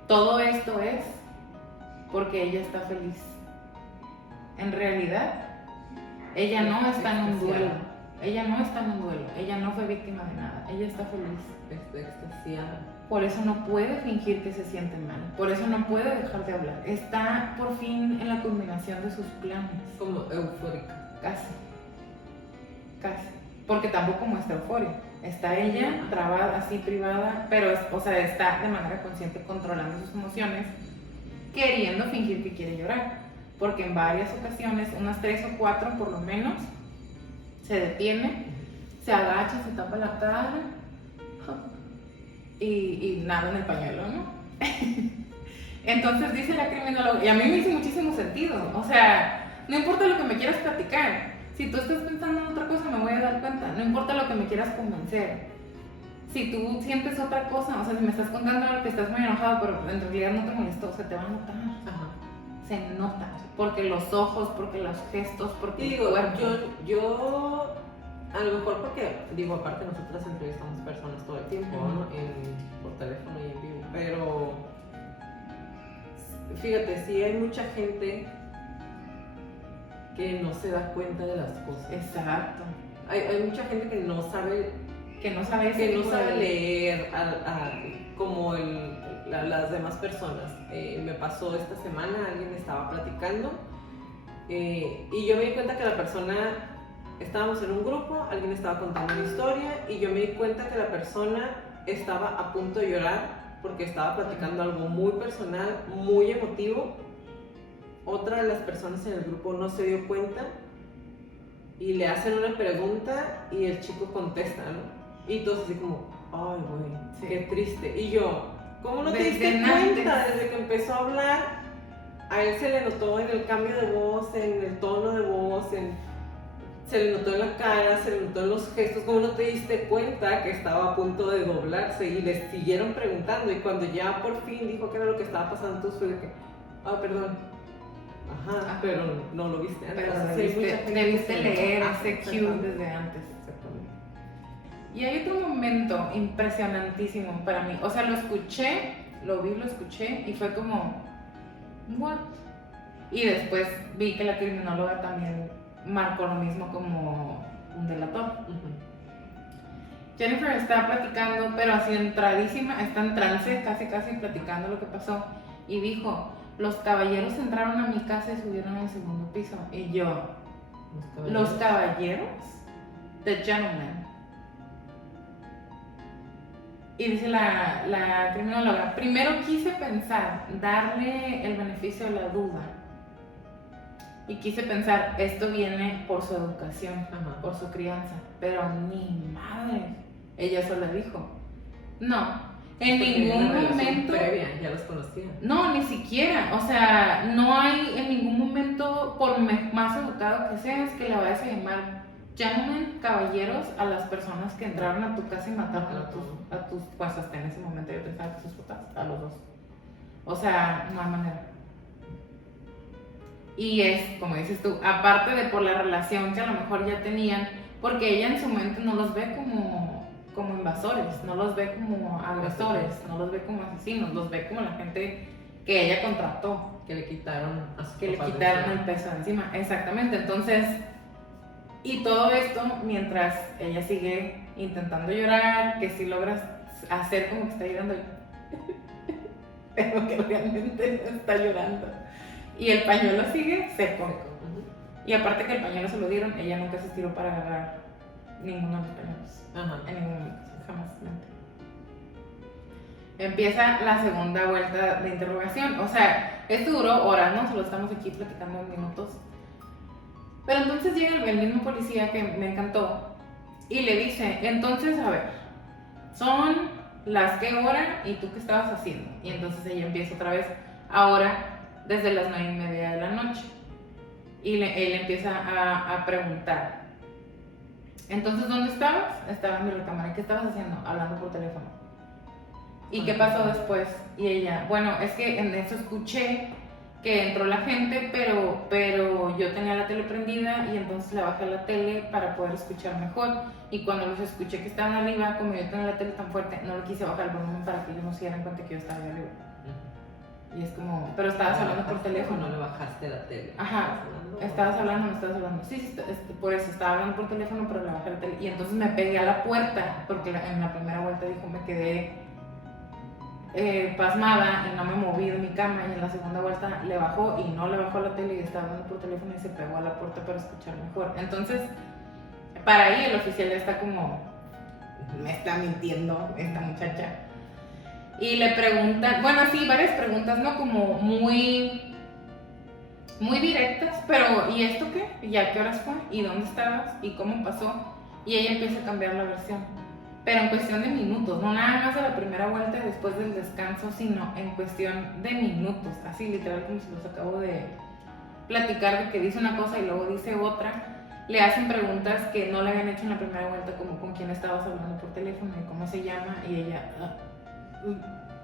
todo esto es porque ella está feliz. En realidad, ella no está en un duelo. Ella no está en un duelo, ella no fue víctima de nada, ella está feliz. Está extasiada. Por eso no puede fingir que se siente mal, por eso no puede dejar de hablar. Está por fin en la culminación de sus planes. Como eufórica. Casi. Porque tampoco muestra euforia. Está ella trabada, así privada, pero o sea, está de manera consciente controlando sus emociones, queriendo fingir que quiere llorar. Porque en varias ocasiones, unas 3 o 4 por lo menos, se detiene, se agacha, se tapa la cara y nada en el pañuelo, ¿no? Entonces dice la criminóloga, y a mí me hizo muchísimo sentido, o sea, no importa lo que me quieras platicar, si tú estás pensando en otra cosa me voy a dar cuenta, no importa lo que me quieras convencer, si tú sientes otra cosa, o sea, si me estás contando algo que estás muy enojado, pero en realidad no te molestó, se te va a notar. Ajá. Se nota, porque los ojos, porque los gestos, porque Y digo, el cuerpo. yo, a lo mejor porque, digo, aparte nosotras entrevistamos personas todo el tiempo, ¿no? Por teléfono y en vivo, pero fíjate, sí hay mucha gente que no se da cuenta de las cosas. Exacto. Hay mucha gente que no sabe leer como las demás personas. Me pasó esta semana, alguien estaba platicando y yo me di cuenta que la persona, estábamos en un grupo, alguien estaba contando una historia y yo me di cuenta que la persona estaba a punto de llorar porque estaba platicando algo muy personal, muy emotivo. Otra de las personas en el grupo no se dio cuenta y le hacen una pregunta y el chico contesta, ¿no? Y todos así como, ay, güey, Sí. qué triste. Y yo, ¿cómo no te Desde diste antes. cuenta? Desde que empezó a hablar, a él se le notó en el cambio de voz, en el tono de voz, se le notó en la cara, se le notó en los gestos. ¿Cómo no te diste cuenta que estaba a punto de doblarse? Y le siguieron preguntando. Y cuando ya por fin dijo que era lo que estaba pasando, entonces fue de que, perdón. Ajá, pero no lo viste antes. Pero debiste leer ese cue desde antes. Exactamente. Y hay otro momento impresionantísimo para mí. O sea, lo escuché, lo escuché y fue como, ¿what? Y después vi que la criminóloga también marcó lo mismo como un delator. Jennifer está platicando, pero así entradísima, está en trance, casi platicando lo que pasó. Y dijo, los caballeros entraron a mi casa y subieron al segundo piso. Y yo, ¿los caballeros? The gentlemen. Y dice la criminóloga, primero quise pensar, darle el beneficio de la duda. Y quise pensar, esto viene por su educación, por su crianza. Pero ni madre. Ella solo dijo, no, en ningún momento. Previa, ya los conocía. No, ni siquiera. O sea, no hay en ningún momento, por más educado que seas, que le vayas a llamar gentlemen, caballeros, a las personas que entraron a tu casa y mataron a tus pues hasta en ese momento yo pensaba que sus papás, a los dos. O sea, no hay manera. Y es, como dices tú, aparte de por la relación que a lo mejor ya tenían, porque ella en su mente no los ve como invasores, no los ve como agresores, no los ve como asesinos, los ve como la gente que ella contrató. Que le quitaron a sus Que le papás quitaron el peso de encima, exactamente. Entonces, y todo esto mientras ella sigue intentando llorar, que si logras hacer como que está llorando, pero que realmente no está llorando. Y el pañuelo sigue seco. Y aparte que el pañuelo se lo dieron, ella nunca se estiró para agarrar ninguno de los pañuelos. En ningún momento, jamás. Empieza la segunda vuelta de interrogación. O sea, esto duró horas, ¿no? Solo estamos aquí platicando en minutos. Pero entonces llega el mismo policía que me encantó y le dice, entonces, a ver, son las qué hora y tú qué estabas haciendo. Y entonces ella empieza otra vez, ahora desde las 9:30 de la noche. Y él empieza a preguntar, entonces, ¿dónde estabas? Estaba en mi recámara. ¿Qué estabas haciendo? Hablando por teléfono. ¿Y qué pasó después? Y ella, bueno, es que en eso escuché que entró la gente, pero yo tenía la tele prendida y entonces le bajé la tele para poder escuchar mejor. Y cuando los escuché que estaban arriba, como yo tenía la tele tan fuerte, no le quise bajar el volumen para que ellos no se dieran cuenta que yo estaba ahí arriba. Y es como, pero estabas hablando por teléfono. No le bajaste la tele. Ajá, estabas hablando, no estabas hablando. Sí, por eso estaba hablando por teléfono, pero le bajé la tele. Y entonces me pegué a la puerta, porque en la primera vuelta dijo, me quedé pasmada y no me moví de mi cama, y en la segunda vuelta le bajó y no le bajó la tele y estaba hablando por teléfono y se pegó a la puerta para escuchar mejor. Entonces, para ahí el oficial ya está como, me está mintiendo esta muchacha. Y le preguntan, bueno, sí, varias preguntas, ¿no? Como muy directas, pero ¿y esto qué? ¿Y a qué horas fue? ¿Y dónde estabas? ¿Y cómo pasó? Y ella empieza a cambiar la versión. Pero en cuestión de minutos, no nada más de la primera vuelta después del descanso, sino en cuestión de minutos, así literal como si los acabo de platicar, de que dice una cosa y luego dice otra. Le hacen preguntas que no le habían hecho en la primera vuelta, como con quién estabas hablando por teléfono y cómo se llama, y ella...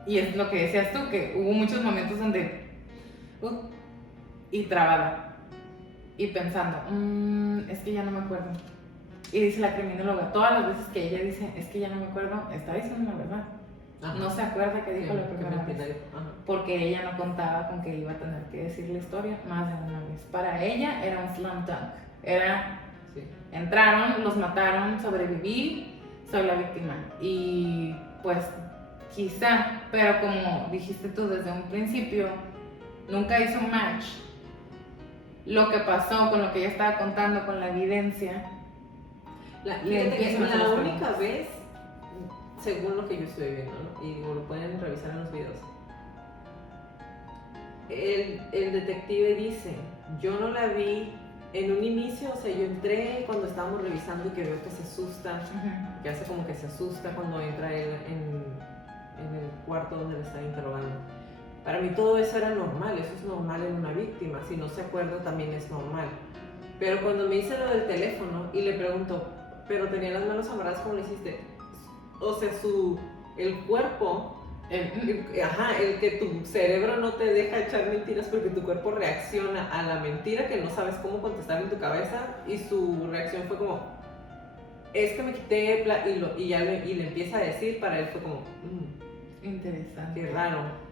y es lo que decías tú, que hubo muchos momentos donde... y trabada, y pensando, es que ya no me acuerdo. Y dice la criminóloga, todas las veces que ella dice, es que ya no me acuerdo, está diciendo la verdad. Ajá. No se acuerda que dijo la primera vez. Ajá. Porque ella no contaba con que iba a tener que decir la historia más de una vez. Para ella era un slam dunk. Era, Sí. entraron, los mataron, sobreviví, soy la víctima. Y pues quizá, pero como dijiste tú desde un principio, nunca hizo match lo que pasó con lo que ella estaba contando, con la evidencia. Fíjate que la única vez, según lo que yo estoy viendo, ¿no? Y lo pueden revisar en los videos, el detective dice, yo no la vi en un inicio, o sea, yo entré cuando estábamos revisando y que veo que se asusta, que hace como que se asusta cuando entra él en el cuarto donde le está interrogando. Para mí todo eso era normal, eso es normal en una víctima, si no se acuerda también es normal. Pero cuando me dice lo del teléfono y le pregunto, pero tenía las manos amarradas, ¿cómo lo hiciste? O sea, el cuerpo, el que tu cerebro no te deja echar mentiras porque tu cuerpo reacciona a la mentira que no sabes cómo contestar en tu cabeza, y su reacción fue como, es que me quité, y le empieza a decir, para él fue como, interesante. Qué raro.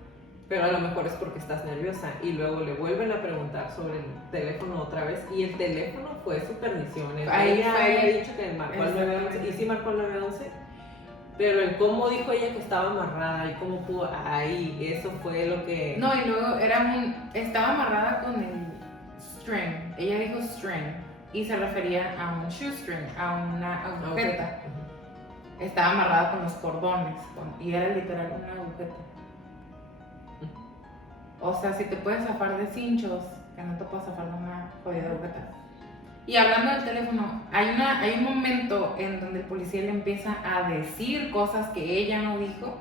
Pero a lo mejor es porque estás nerviosa, y luego le vuelven a preguntar sobre el teléfono otra vez, y el teléfono fue su perdición. Ella había dicho que marcó al 911, y sí marcó al 911, pero el cómo dijo ella que estaba amarrada y cómo pudo, eso fue lo que... No, y luego estaba amarrada con el string, ella dijo string, y se refería a un shoestring, a una agujeta. Estaba amarrada con los cordones, y era literal una agujeta. O sea, si te puedes zafar de cinchos, que no te puedes zafar de una jodida agujeta. Y hablando del teléfono, hay un momento en donde el policía le empieza a decir cosas que ella no dijo,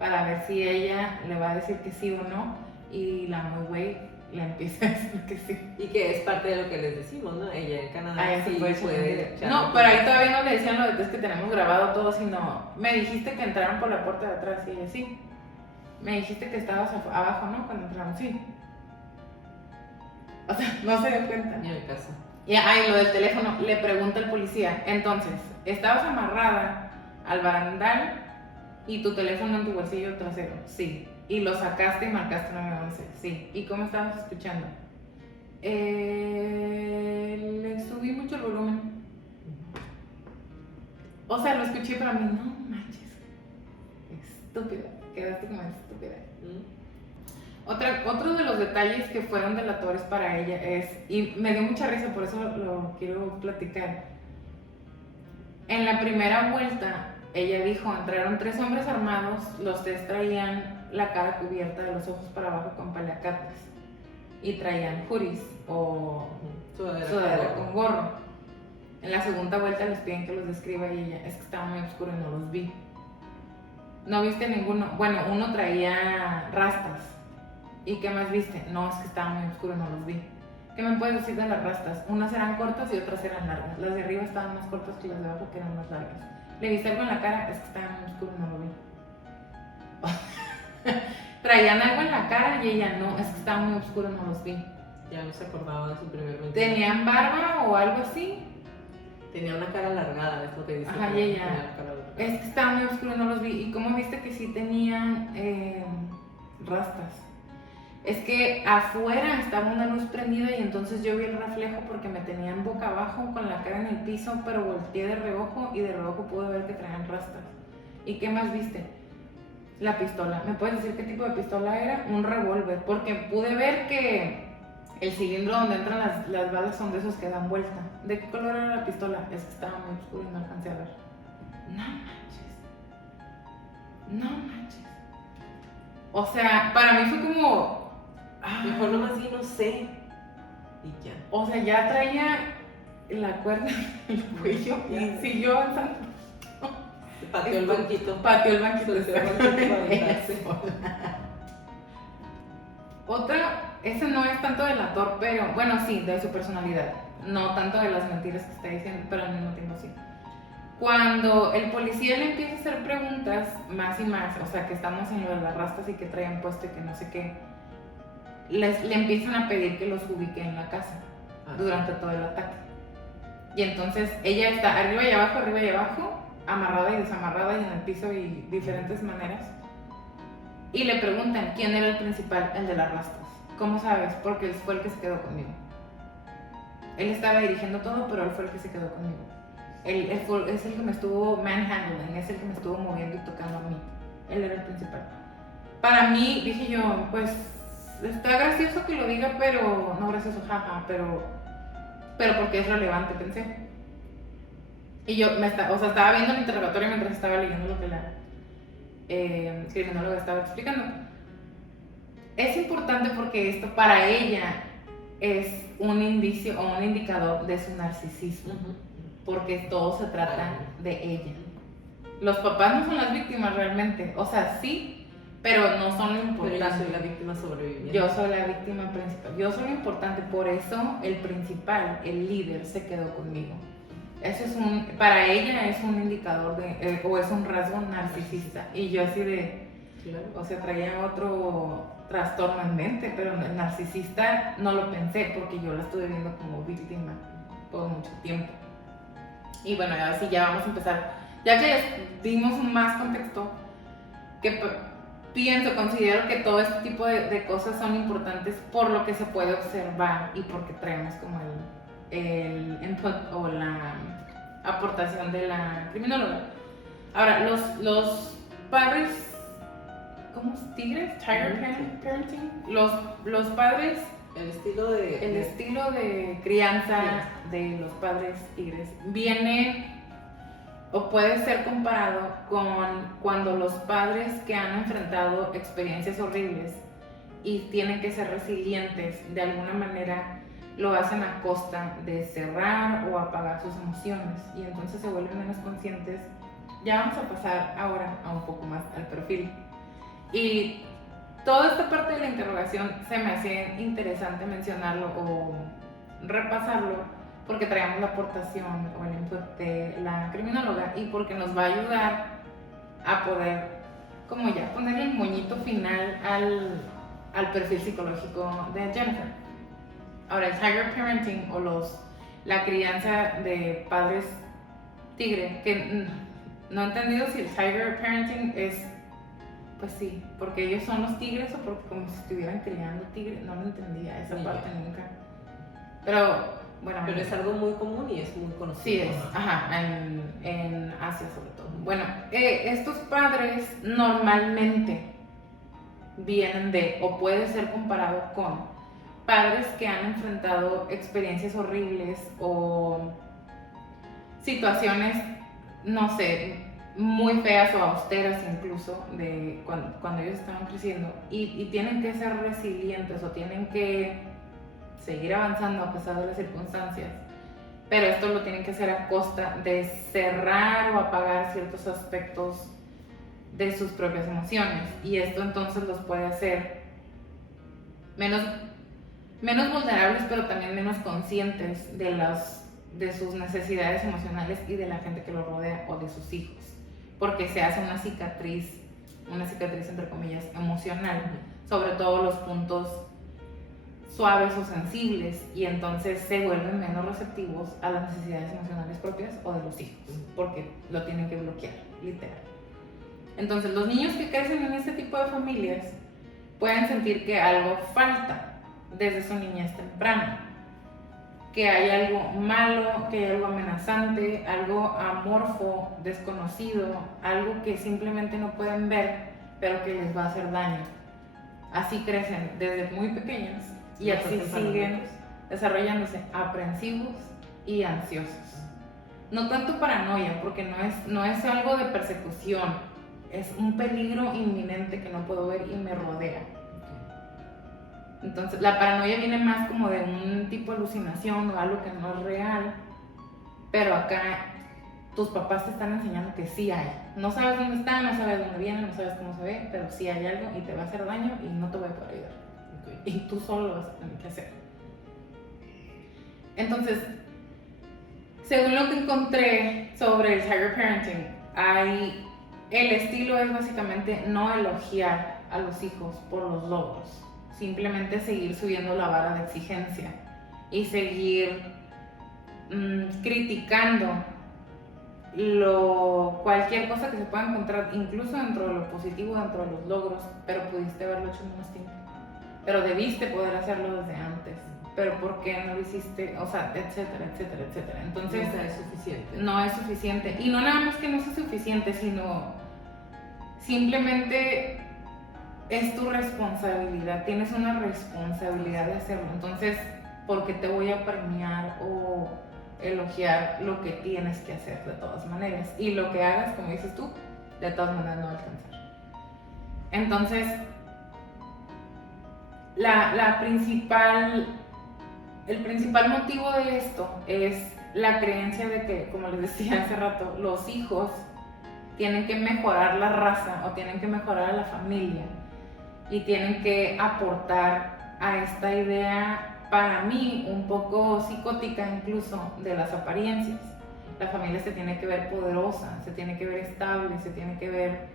para ver si ella le va a decir que sí o no, y la muy güey le empieza a decir que sí. Y que es parte de lo que les decimos, ¿no? Ella en Canadá sí puede echar. No, pero ahí todavía no le decían lo de que es que tenemos grabado todo, sino me dijiste que entraron por la puerta de atrás, y ella sí. Me dijiste que estabas abajo, ¿no? Cuando entraron, sí. O sea, no se dio cuenta. Ni el caso. Y lo del teléfono, le pregunta el policía, entonces, ¿estabas amarrada al barandal y tu teléfono en tu bolsillo trasero? Sí. ¿Y lo sacaste y marcaste 911? Sí. ¿Y cómo estabas escuchando? Le subí mucho el volumen. O sea, lo escuché para mí, no manches. Estúpida. Quedaste como estúpida. Otro de los detalles que fueron delatorios para ella es, y me dio mucha risa, por eso lo quiero platicar. En la primera vuelta, ella dijo, entraron 3 hombres armados, los 3 traían la cara cubierta de los ojos para abajo con paliacates y traían hoodies o sudadera con gorro. En la segunda vuelta les piden que los describa y ella, es que estaba muy oscuro y no los vi. ¿No viste ninguno? Bueno, uno traía rastas. ¿Y qué más viste? No, es que estaba muy oscuro, no los vi. ¿Qué me puedes decir de las rastas? Unas eran cortas y otras eran largas. Las de arriba estaban más cortas que las de abajo, que eran más largas. ¿Le viste algo en la cara? Es que estaba muy oscuro, no lo vi. Traían algo en la cara y ella, no, es que estaba muy oscuro, no los vi. Ya no se acordaba de su primer mentira. ¿Tenían barba o algo así? Tenía una cara alargada, es lo que dice. Ajá, y ella, es que estaba muy oscuro, no los vi. ¿Y cómo viste que sí tenían rastas? Es que afuera estaba una luz prendida y entonces yo vi el reflejo porque me tenían boca abajo con la cara en el piso, pero volteé de reojo y de reojo pude ver que traían rastas. ¿Y qué más viste? La pistola. ¿Me puedes decir qué tipo de pistola era? Un revólver, porque pude ver que el cilindro donde entran las balas son de esos que dan vuelta. ¿De qué color era la pistola? Es que estaba muy oscuro y no alcancé a ver. No manches. No manches. O sea, para mí fue como... Mejor nomás di no sé. Y ya. O sea, ya traía la cuerda en el cuello y siguió avanzando. Pateó el banquito. Pateó el banquito. Pateó el banquito para aventarse. Otra, ese no es tanto delator, pero bueno, sí, de su personalidad. No tanto de las mentiras que está diciendo, pero al mismo tiempo sí. Cuando el policía le empieza a hacer preguntas más y más, o sea, que estamos en lo de las rastas y que traían puesto y que no sé qué, le empiezan a pedir que los ubique en la casa durante todo el ataque. Y entonces ella está arriba y abajo, amarrada y desamarrada y en el piso y diferentes maneras. Y le preguntan quién era el principal, el de las rastas. ¿Cómo sabes? Porque él fue el que se quedó conmigo. Él estaba dirigiendo todo, pero él fue el que se quedó conmigo. Él es el que me estuvo manhandling, es el que me estuvo moviendo y tocando a mí. Él era el principal. Para mí, dije yo, pues está gracioso que lo diga, pero no gracioso, jaja, pero porque es relevante, pensé. Y yo estaba viendo el interrogatorio mientras estaba leyendo lo que la criminóloga estaba explicando. Es importante porque esto para ella es un indicio o un indicador de su narcisismo, porque todo se trata de ella. Los papás no son las víctimas realmente, o sea, sí, pero no son lo importante. Pero yo soy la víctima sobreviviente. Yo soy la víctima principal, yo soy lo importante, por eso el principal, el líder, se quedó conmigo. Eso es para ella es un indicador o es un rasgo narcisista. Y yo así de, claro. O sea, traía otro trastorno en mente, pero el narcisista no lo pensé porque yo la estuve viendo como víctima por mucho tiempo. Y bueno, ahora sí ya vamos a empezar. Ya que dimos más contexto, que considero que todo este tipo de cosas son importantes por lo que se puede observar y porque traemos como el input o la aportación de la criminóloga. Ahora, los padres, ¿cómo es? ¿Tigres? ¿Tiger parenting? Los padres, el estilo de crianza de los padres tigres viene o puede ser comparado con cuando los padres que han enfrentado experiencias horribles y tienen que ser resilientes de alguna manera, lo hacen a costa de cerrar o apagar sus emociones y entonces se vuelven menos conscientes. Ya vamos a pasar ahora a un poco más al perfil. Y toda esta parte de la interrogación se me hace interesante mencionarlo o repasarlo porque traemos la aportación o el input de la criminóloga y porque nos va a ayudar a poder como ya ponerle el moñito final al perfil psicológico de Jennifer. Ahora, el tiger parenting o la crianza de padres tigre, que no he entendido si el tiger parenting es, pues sí, porque ellos son los tigres o porque como si estuvieran criando tigres, no lo entendía esa parte nunca. Pero bueno, pero es algo muy común y es muy conocido. Sí, en Asia sobre todo. Bueno, estos padres normalmente vienen de, o puede ser comparado con, padres que han enfrentado experiencias horribles o situaciones, no sé, muy feas o austeras incluso, de cuando ellos estaban creciendo y tienen que ser resilientes o tienen que seguir avanzando a pesar de las circunstancias, pero esto lo tienen que hacer a costa de cerrar o apagar ciertos aspectos de sus propias emociones y esto entonces los puede hacer menos vulnerables, pero también menos conscientes de sus necesidades emocionales y de la gente que los rodea o de sus hijos, porque se hace una cicatriz entre comillas emocional sobre todos los puntos suaves o sensibles y entonces se vuelven menos receptivos a las necesidades emocionales propias o de los hijos porque lo tienen que bloquear, literal. Entonces los niños que crecen en este tipo de familias pueden sentir que algo falta desde su niñez temprana, que hay algo malo, que hay algo amenazante, algo amorfo, desconocido, algo que simplemente no pueden ver pero que les va a hacer daño. Así crecen desde muy pequeños y No así crecen siguen paranoicos. desarrollándose aprensivos y ansiosos. No tanto paranoia, porque no es algo de persecución, es un peligro inminente que no puedo ver y me rodea. Entonces, la paranoia viene más como de un tipo de alucinación o algo que no es real, pero acá tus papás te están enseñando que sí hay. No sabes dónde está, no sabes dónde viene, no sabes cómo se ve, pero sí hay algo y te va a hacer daño y no te voy a poder ayudar. Okay. Y tú solo lo vas a tener que hacer. Entonces, según lo que encontré sobre el Tiger Parenting, el estilo es básicamente no elogiar a los hijos por los logros, simplemente seguir subiendo la vara de exigencia y seguir criticando cualquier cosa que se pueda encontrar, incluso dentro de lo positivo, dentro de los logros, pero pudiste haberlo hecho en más tiempo, pero debiste poder hacerlo desde antes, pero ¿por qué no lo hiciste? O sea, etcétera, etcétera, etcétera. Entonces, no es suficiente. No es suficiente. Y no nada más que no sea suficiente, sino simplemente es tu responsabilidad. Tienes una responsabilidad de hacerlo. Entonces, ¿por qué te voy a premiar o elogiar lo que tienes que hacer de todas maneras? Y lo que hagas, como dices tú, de todas maneras no va a alcanzar. Entonces, el principal motivo de esto es la creencia de que, como les decía hace rato, los hijos tienen que mejorar la raza o tienen que mejorar a la familia y tienen que aportar a esta idea, para mí, un poco psicótica incluso, de las apariencias. La familia se tiene que ver poderosa, se tiene que ver estable, se tiene que ver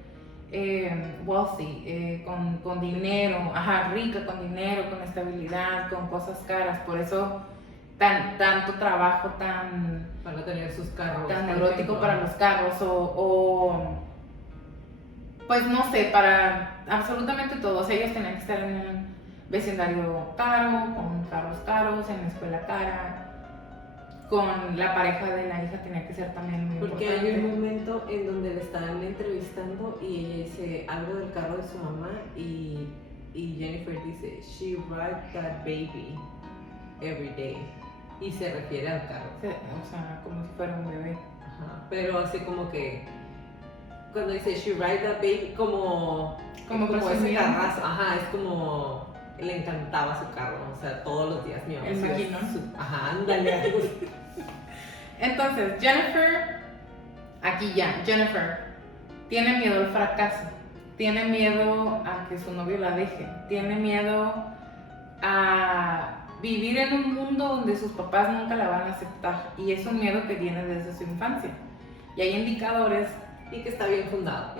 wealthy, con dinero, rica, con dinero, con estabilidad, con cosas caras. Por eso tanto trabajo para tener sus carros, tan neurótico para los carros o pues no sé, para absolutamente todos. Ellos tenían que estar en un vecindario caro, con carros caros, en la escuela cara, con la pareja de la hija tenía que ser también muy porque importante. hay un momento en donde le están entrevistando y ella dice algo del carro de su mamá y Jennifer dice, she rides that baby every day, y se refiere al carro. O sea, como si fuera un bebé. Ajá, pero así como que cuando dice she rides that baby, como ese carrazo, es como le encantaba su carro, o sea, todos los días mi mamá. El maquinón. Ándale. Entonces, Jennifer tiene miedo al fracaso, tiene miedo a que su novio la deje, tiene miedo a vivir en un mundo donde sus papás nunca la van a aceptar, y es un miedo que viene desde su infancia. Y hay indicadores, y que está bien fundado.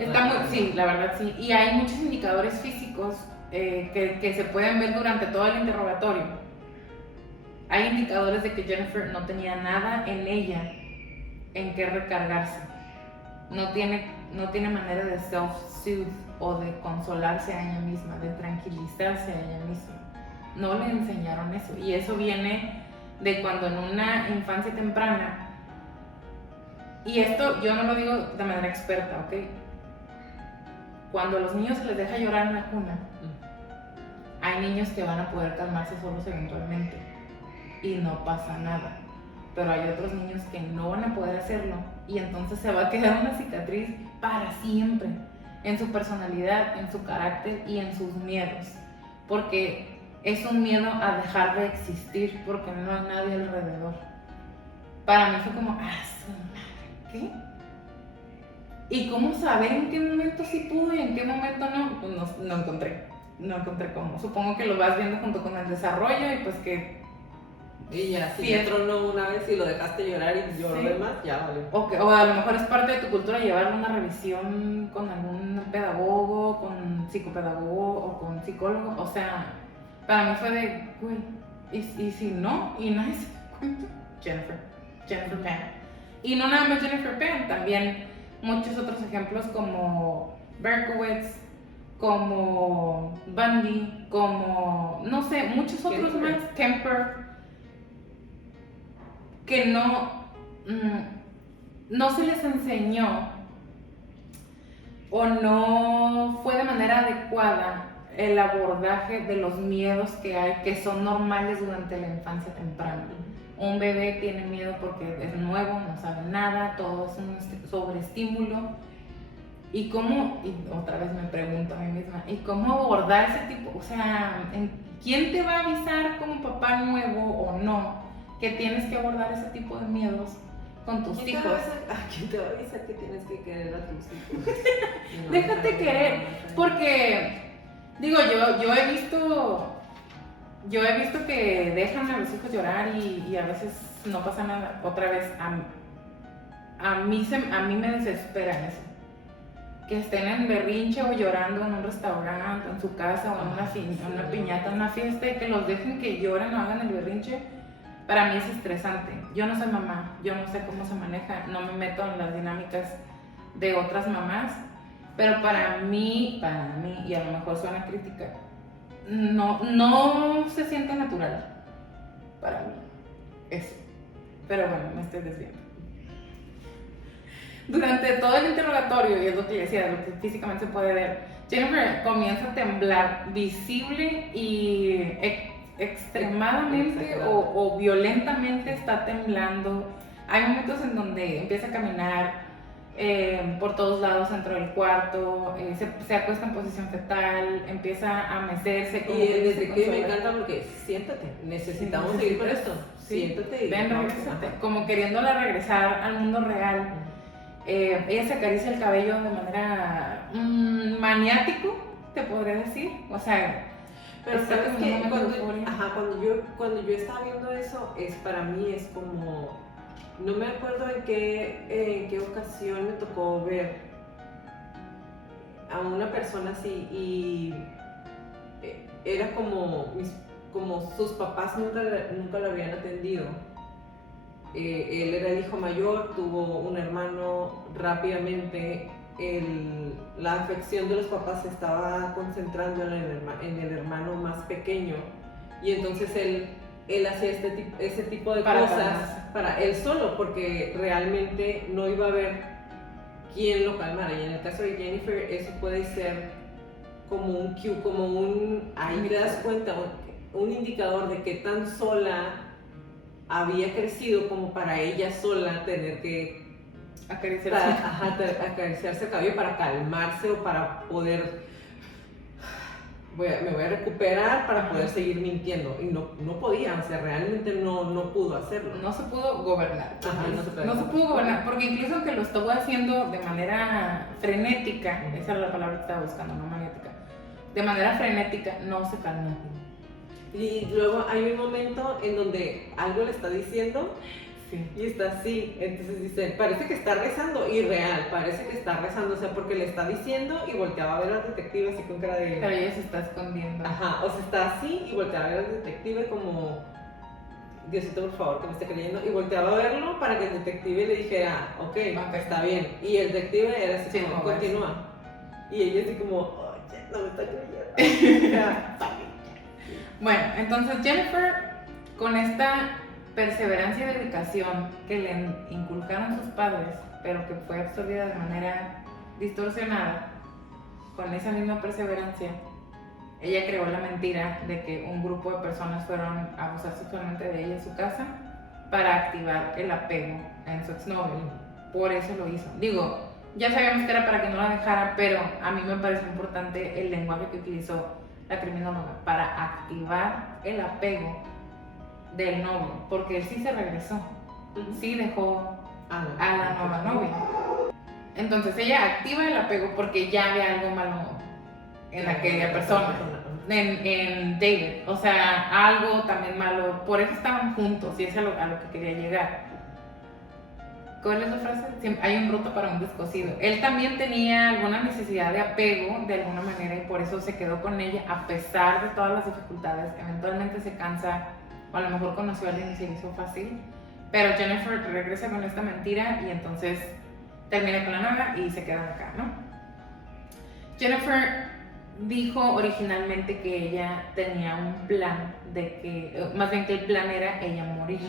Sí, la verdad sí, y hay muchos indicadores físicos que se pueden ver durante todo el interrogatorio. Hay indicadores de que Jennifer no tenía nada en ella en que recargarse. No tiene manera de self-soothe o de consolarse a ella misma, de tranquilizarse a ella misma. No le enseñaron eso. Y eso viene de cuando en una infancia temprana, y esto yo no lo digo de manera experta, ¿ok? Cuando a los niños se les deja llorar en la cuna, hay niños que van a poder calmarse solos eventualmente y no pasa nada, pero hay otros niños que no van a poder hacerlo y entonces se va a quedar una cicatriz para siempre en su personalidad, en su carácter y en sus miedos, porque es un miedo a dejar de existir porque no hay nadie alrededor. Para mí fue como, su madre, ¿qué? ¿Y cómo saber en qué momento sí pudo y en qué momento no? Pues no encontré cómo. Supongo que lo vas viendo junto con el desarrollo y pues que... Y ya, si te tronó una vez y lo dejaste llorar y lloró de más, ya vale. O a lo mejor es parte de tu cultura llevarlo a una revisión con algún pedagogo, con psicopedagogo o con psicólogo. O sea, para mí fue de, güey, ¿y si no? Y nadie se da cuenta. Jennifer Pan. Y no nada más Jennifer Pan, también muchos otros ejemplos como Berkowitz, como Bundy, como, no sé, muchos otros más, Kemper, que no se les enseñó o no fue de manera adecuada el abordaje de los miedos que hay, que son normales durante la infancia temprana. Un bebé tiene miedo porque es nuevo, no sabe nada, todo es un sobreestímulo. Y otra vez me pregunto a mí misma, ¿y cómo abordar ese tipo? O sea, ¿quién te va a avisar como papá nuevo o no que tienes que abordar ese tipo de miedos con tus hijos? ¿Quién te va a avisar que tienes que querer a tus hijos? No, Déjate querer, porque, digo, yo he visto que dejan a los hijos llorar y a veces no pasa nada. Otra vez, a mí me desespera eso. Que estén en berrinche o llorando en un restaurante, en su casa o en una piñata, en una fiesta, y que los dejen que lloren o hagan el berrinche, para mí es estresante. Yo no soy mamá, yo no sé cómo se maneja, no me meto en las dinámicas de otras mamás, pero para mí, y a lo mejor suena crítica, no se siente natural para mí eso. Pero bueno, me estoy desviando. Durante todo el interrogatorio, y es lo que decía, lo que físicamente se puede ver, Jennifer comienza a temblar visible y extremadamente o violentamente está temblando. Hay momentos en donde empieza a caminar por todos lados dentro del cuarto, se acuesta en posición fetal, empieza a mecerse. Y desde que me encanta porque siéntate, necesitamos seguir con esto. Sí. Siéntate y ven, regrésate, como queriéndola regresar al mundo real. Ella se acaricia el cabello de manera maniático, te podría decir. O sea, pero sabes que cuando yo estaba viendo eso, para mí es como, no me acuerdo en qué ocasión me tocó ver a una persona así y era como sus papás nunca lo habían atendido. Él era el hijo mayor, tuvo un hermano. Rápidamente la afección de los papás se estaba concentrando en el hermano más pequeño, y entonces él hacía ese tipo de cosas para él solo, porque realmente no iba a haber quien lo calmara. Y en el caso de Jennifer, eso puede ser como un cue, ahí te das cuenta, un indicador de qué tan sola había crecido como para ella sola tener que acariciarse el cabello para calmarse o para poder, me voy a recuperar para poder seguir mintiendo. Y no podía, o sea, realmente no pudo hacerlo. No se pudo gobernar. No se pudo gobernar, porque incluso aunque lo estuvo haciendo de manera frenética, esa era la palabra que estaba buscando, no magnética, de manera frenética, no se calmó. Y luego hay un momento en donde algo le está diciendo, sí, y está así, entonces dice, parece que está rezando, irreal, parece que está rezando, o sea, porque le está diciendo y volteaba a ver al detective así con cara de... Pero ella se está escondiendo. Ajá, o sea, está así y volteaba a ver al detective como, Diosito, por favor, que me esté creyendo, y volteaba a verlo para que el detective le dijera, ok, está bien, y el detective era así como, continúa, y ella así como, oye, no me está creyendo. Bueno, entonces Jennifer, con esta perseverancia y dedicación que le inculcaron sus padres, pero que fue absorbida de manera distorsionada, con esa misma perseverancia, ella creó la mentira de que un grupo de personas fueron a abusar sexualmente de ella en su casa para activar el apego en su exnovio. Por eso lo hizo. Digo, ya sabíamos que era para que no la dejara, pero a mí me parece importante el lenguaje que utilizó la criminóloga para activar el apego del novio, porque él sí se regresó, sí dejó a la nueva novia. Entonces ella activa el apego porque ya había algo malo en aquella persona, en David, o sea, algo también malo, por eso estaban juntos y es a lo que quería llegar. ¿Cuál es la frase? Hay un roto para un descosido. Él también tenía alguna necesidad de apego de alguna manera y por eso se quedó con ella a pesar de todas las dificultades. Eventualmente se cansa, o a lo mejor conoció a alguien y se hizo fácil, pero Jennifer regresa con esta mentira y entonces termina con la nueva y se quedan acá, ¿no? Jennifer dijo originalmente que ella tenía un plan más bien que el plan era ella morir.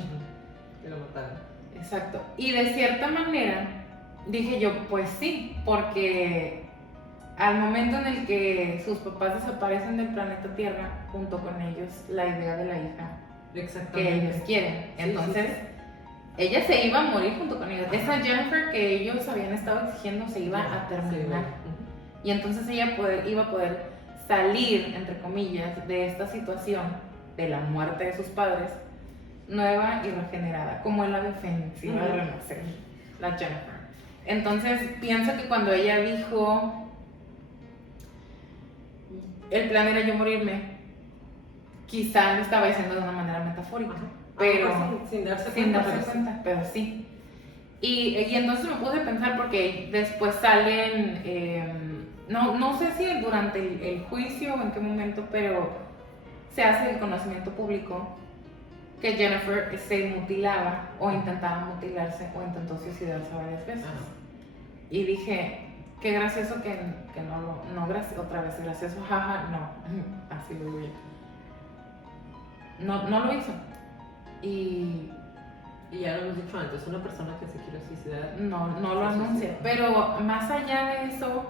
Que lo mataron. Exacto. Y de cierta manera dije yo, pues sí, porque al momento en el que sus papás desaparecen del planeta Tierra, junto con ellos la idea de la hija que Exactamente. ellos quieren. Sí, Entonces, sí, sí. ella se iba a morir junto con ellos. Esa Jennifer que ellos habían estado exigiendo se iba a terminar. Sí, Y entonces ella iba a poder salir, entre comillas, de esta situación de la muerte de sus padres, nueva y regenerada, como el ave fénix, iba a renacer, la Jennifer. Entonces pienso que cuando ella dijo, el plan era yo morirme, quizá lo estaba diciendo de una manera metafórica, pero sin darse sin cuenta. darse cuenta, pero sí. Y entonces me puse a pensar porque después salen, no sé si durante el juicio o en qué momento, pero se hace el conocimiento público que Jennifer se mutilaba o intentaba mutilarse o intentó suicidarse varias veces. Y dije, qué gracioso que otra vez gracioso, jaja, no, así lo digo yo. No lo hizo. Y ya lo hemos dicho antes, una persona que se quiere suicidar no lo anuncia. Pero más allá de eso,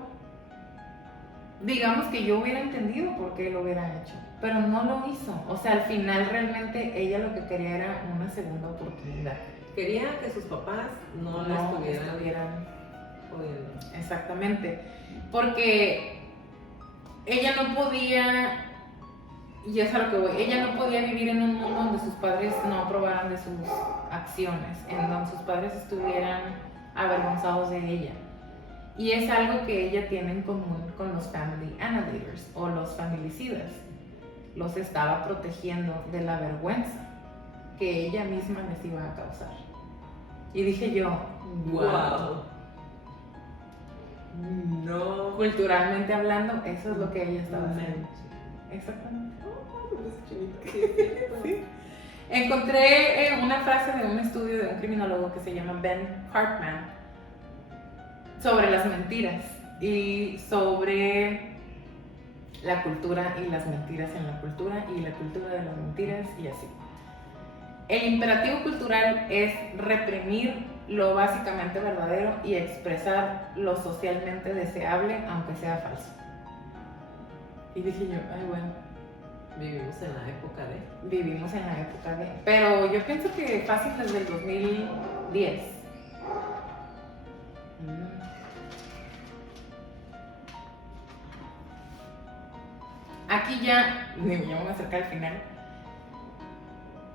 digamos que yo hubiera entendido por qué lo hubiera hecho, pero no lo hizo. O sea, al final realmente ella lo que quería era una segunda oportunidad. Quería que sus papás no la estuvieran jodiendo. Exactamente. Porque ella no podía, y es a lo que voy, ella no podía vivir en un mundo donde sus padres no aprobaran de sus acciones, en donde sus padres estuvieran avergonzados de ella. Y es algo que ella tiene en común con los family annihilators o los familicidas. Los estaba protegiendo de la vergüenza que ella misma les iba a causar. Y dije yo, wow. No. Culturalmente hablando, eso es lo que ella estaba haciendo. Exactamente. Sí. Encontré una frase de un estudio de un criminólogo que se llama Ben Hartman sobre las mentiras y sobre la cultura y las mentiras en la cultura y la cultura de las mentiras y así. El imperativo cultural es reprimir lo básicamente verdadero y expresar lo socialmente deseable aunque sea falso. Y dije yo, ay bueno. Vivimos en la época de. Vivimos en la época de. Pero yo pienso que fácil desde el 2010. Aquí ya me voy a acercar al final.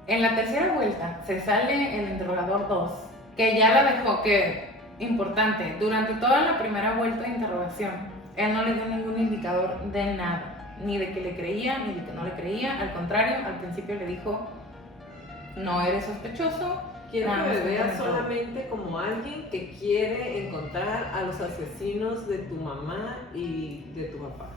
En la tercera vuelta se sale el interrogador 2, que ya la dejó, que importante, durante toda la primera vuelta de interrogación, él no le dio ningún indicador de nada, ni de que le creía, ni de que no le creía. Al contrario, al principio le dijo, no eres sospechoso. Quiero que me veas solamente como alguien que quiere encontrar a los asesinos de tu mamá y de tu papá.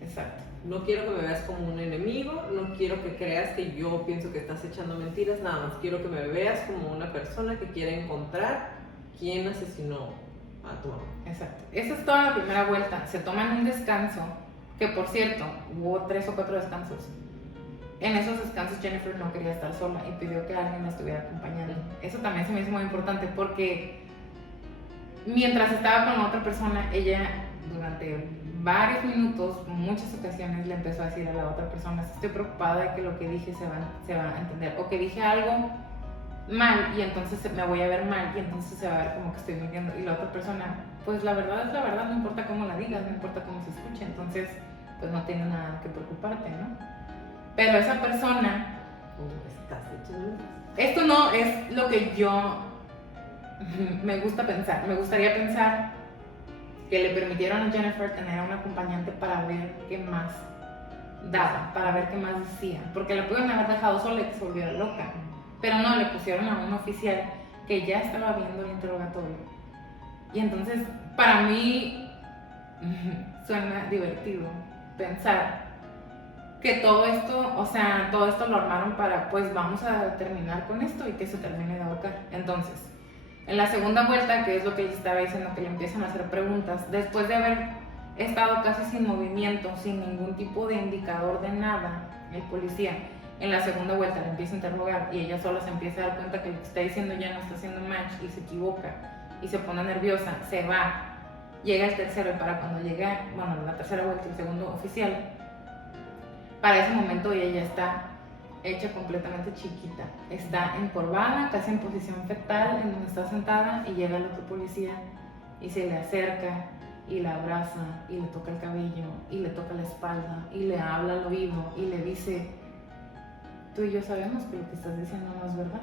Exacto. No quiero que me veas como un enemigo, no quiero que creas que yo pienso que estás echando mentiras, nada más quiero que me veas como una persona que quiere encontrar quién asesinó a tu mamá. Exacto. Esa es toda la primera vuelta. Se toman un descanso, que por cierto, hubo 3 o 4 descansos. En esos descansos Jennifer no quería estar sola y pidió que alguien la estuviera acompañando. Eso también se me hizo muy importante porque mientras estaba con la otra persona, ella durante varios minutos, muchas ocasiones le empezó a decir a la otra persona, estoy preocupada de que lo que dije se va a entender, o que dije algo mal y entonces me voy a ver mal y entonces se va a ver como que estoy mintiendo. Y la otra persona, pues la verdad es la verdad, no importa cómo la digas, no importa cómo se escuche, entonces pues no tiene nada que preocuparte, ¿no? Pero esa persona, esto no es lo que yo me gustaría pensar que le permitieron a Jennifer tener a un acompañante para ver qué más daba, para ver qué más decía, porque la pudieron haber dejado sola y que se volviera loca, pero no, le pusieron a un oficial que ya estaba viendo el interrogatorio. Y entonces para mí suena divertido pensar que todo esto lo armaron para, pues vamos a terminar con esto y que se termine de ahorcar. Entonces, en la segunda vuelta, que es lo que les estaba diciendo, que le empiezan a hacer preguntas, después de haber estado casi sin movimiento, sin ningún tipo de indicador de nada, el policía, en la segunda vuelta le empieza a interrogar y ella sola se empieza a dar cuenta que lo que está diciendo ya no está haciendo match y se equivoca y se pone nerviosa, se va llega el tercero y para cuando llega, bueno, la tercera vuelta, el segundo oficial, para ese momento ella ya está hecha completamente chiquita, está encorvada, casi en posición fetal, en donde está sentada, y llega el otro policía y se le acerca y la abraza y le toca el cabello y le toca la espalda y le habla al oído y le dice: tú y yo sabemos que lo que estás diciendo no es verdad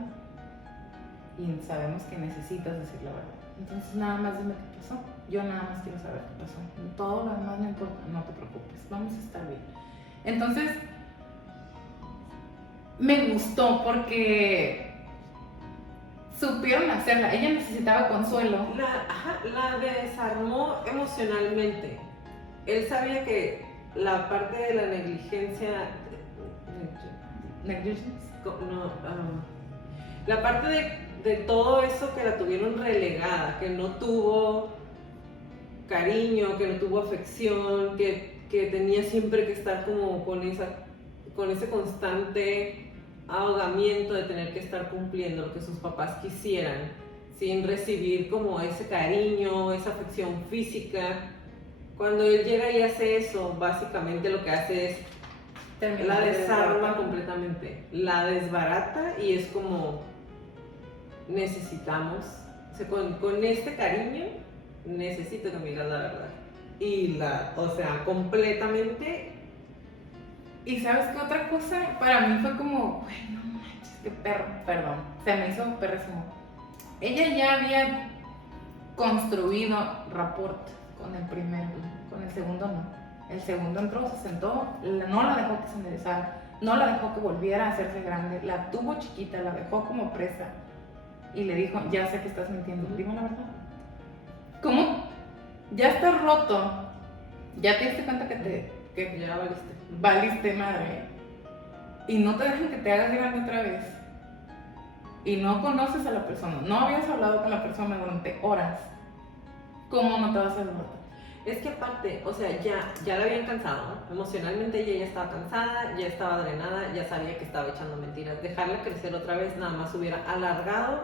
y sabemos que necesitas decir la verdad. Entonces nada más dime qué pasó. Yo nada más quiero saber qué pasó. Todo lo demás no importa, no te preocupes, vamos a estar bien. Entonces me gustó porque supieron hacerla. Ella necesitaba consuelo. La desarmó emocionalmente. Él sabía que la parte de la negligencia, la parte de todo eso que la tuvieron relegada, que no tuvo cariño, que no tuvo afección, que tenía siempre que estar como con ese constante ahogamiento de tener que estar cumpliendo lo que sus papás quisieran, sin recibir como ese cariño, esa afección física. Cuando él llega y hace eso, básicamente lo que hace es la desarma completamente, la desbarata, y es como necesitamos, o sea, con este cariño necesito que me digas la verdad. Y completamente. Y ¿sabes qué otra cosa? Para mí fue como, güey, no manches, qué perro, perdón, se me hizo perrísimo. Ella ya había construido rapport con el primero, con el segundo no. El segundo entró, se sentó, no la dejó que se enderezara, no la dejó que volviera a hacerse grande, la tuvo chiquita, la dejó como presa y le dijo: ya sé que estás mintiendo, dime la verdad. ¿Cómo? Ya estás roto, ya te diste cuenta que Ya valiste madre, y no te dejan que te hagas grande otra vez, y no conoces a la persona, no habías hablado con la persona durante horas, ¿cómo no te vas a derrotar? Es que aparte, o sea, ya la habían cansado, ¿no? Emocionalmente ella ya estaba cansada, ya estaba drenada, ya sabía que estaba echando mentiras. Dejarla crecer otra vez nada más hubiera alargado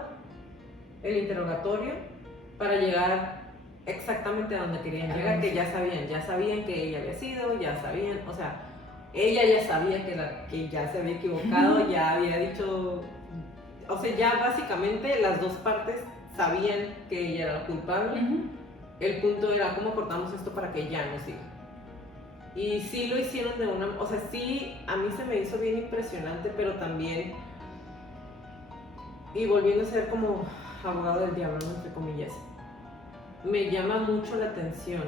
el interrogatorio para llegar exactamente a donde querían llegar, que ya sabían que ella había sido, ya sabían, o sea, ella ya sabía que ya se había equivocado, ya había dicho, o sea, ya básicamente las dos partes sabían que ella era la culpable. El punto era cómo cortamos esto para que ya no siga. Y sí lo hicieron o sea, sí, a mí se me hizo bien impresionante, pero también, y volviendo a ser como abogado del diablo, entre comillas, me llama mucho la atención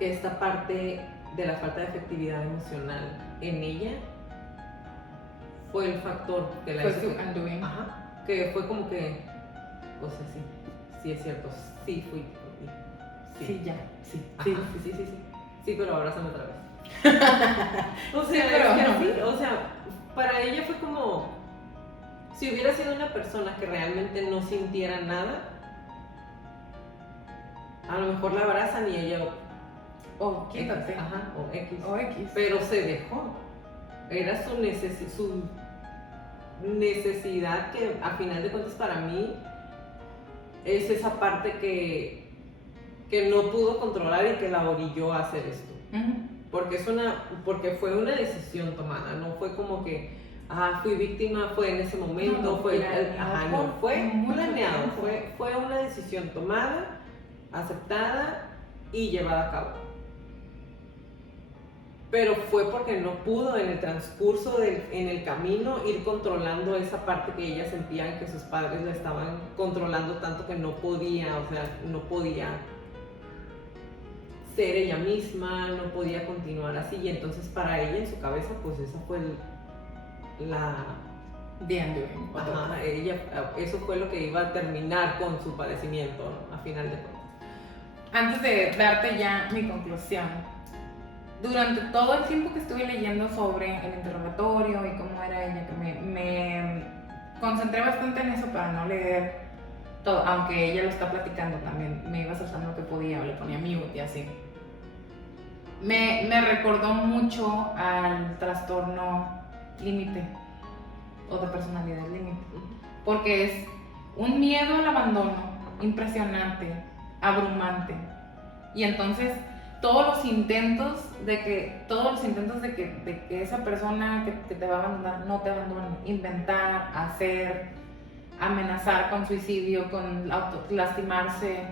que esta parte de la falta de efectividad emocional en ella fue el factor que la hizo. Que fue como que, o sea, sí es cierto, sí fui. Sí, pero abrázame otra vez. O sea, pero es que así, o sea, para ella fue como si hubiera sido una persona que realmente no sintiera nada, a lo mejor la abrazan y ella quítate. O X. Pero se dejó. Era su necesidad, que a final de cuentas para mí es esa parte que no pudo controlar y que la orilló a hacer esto. Porque fue una decisión tomada, no fue como que fui víctima, fue en ese momento, fue planeado, fue una decisión tomada, aceptada y llevada a cabo. Pero fue porque no pudo en el transcurso, en el camino, ir controlando esa parte que ella sentía que sus padres la estaban controlando tanto que no podía ser ella misma, no podía continuar así. Y entonces para ella, en su cabeza, pues esa fue eso fue lo que iba a terminar con su padecimiento, ¿no? A final de cuentas. Antes de darte ya mi conclusión, durante todo el tiempo que estuve leyendo sobre el interrogatorio y cómo era ella, que me concentré bastante en eso para no leer todo, aunque ella lo está platicando también, me iba saltando lo que podía, o le ponía mute y así. Me recordó mucho al trastorno límite o de personalidad límite, porque es un miedo al abandono impresionante, abrumante. Y entonces todos los intentos de que esa persona que te va a abandonar no te abandone, inventar, hacer, amenazar con suicidio, con lastimarse.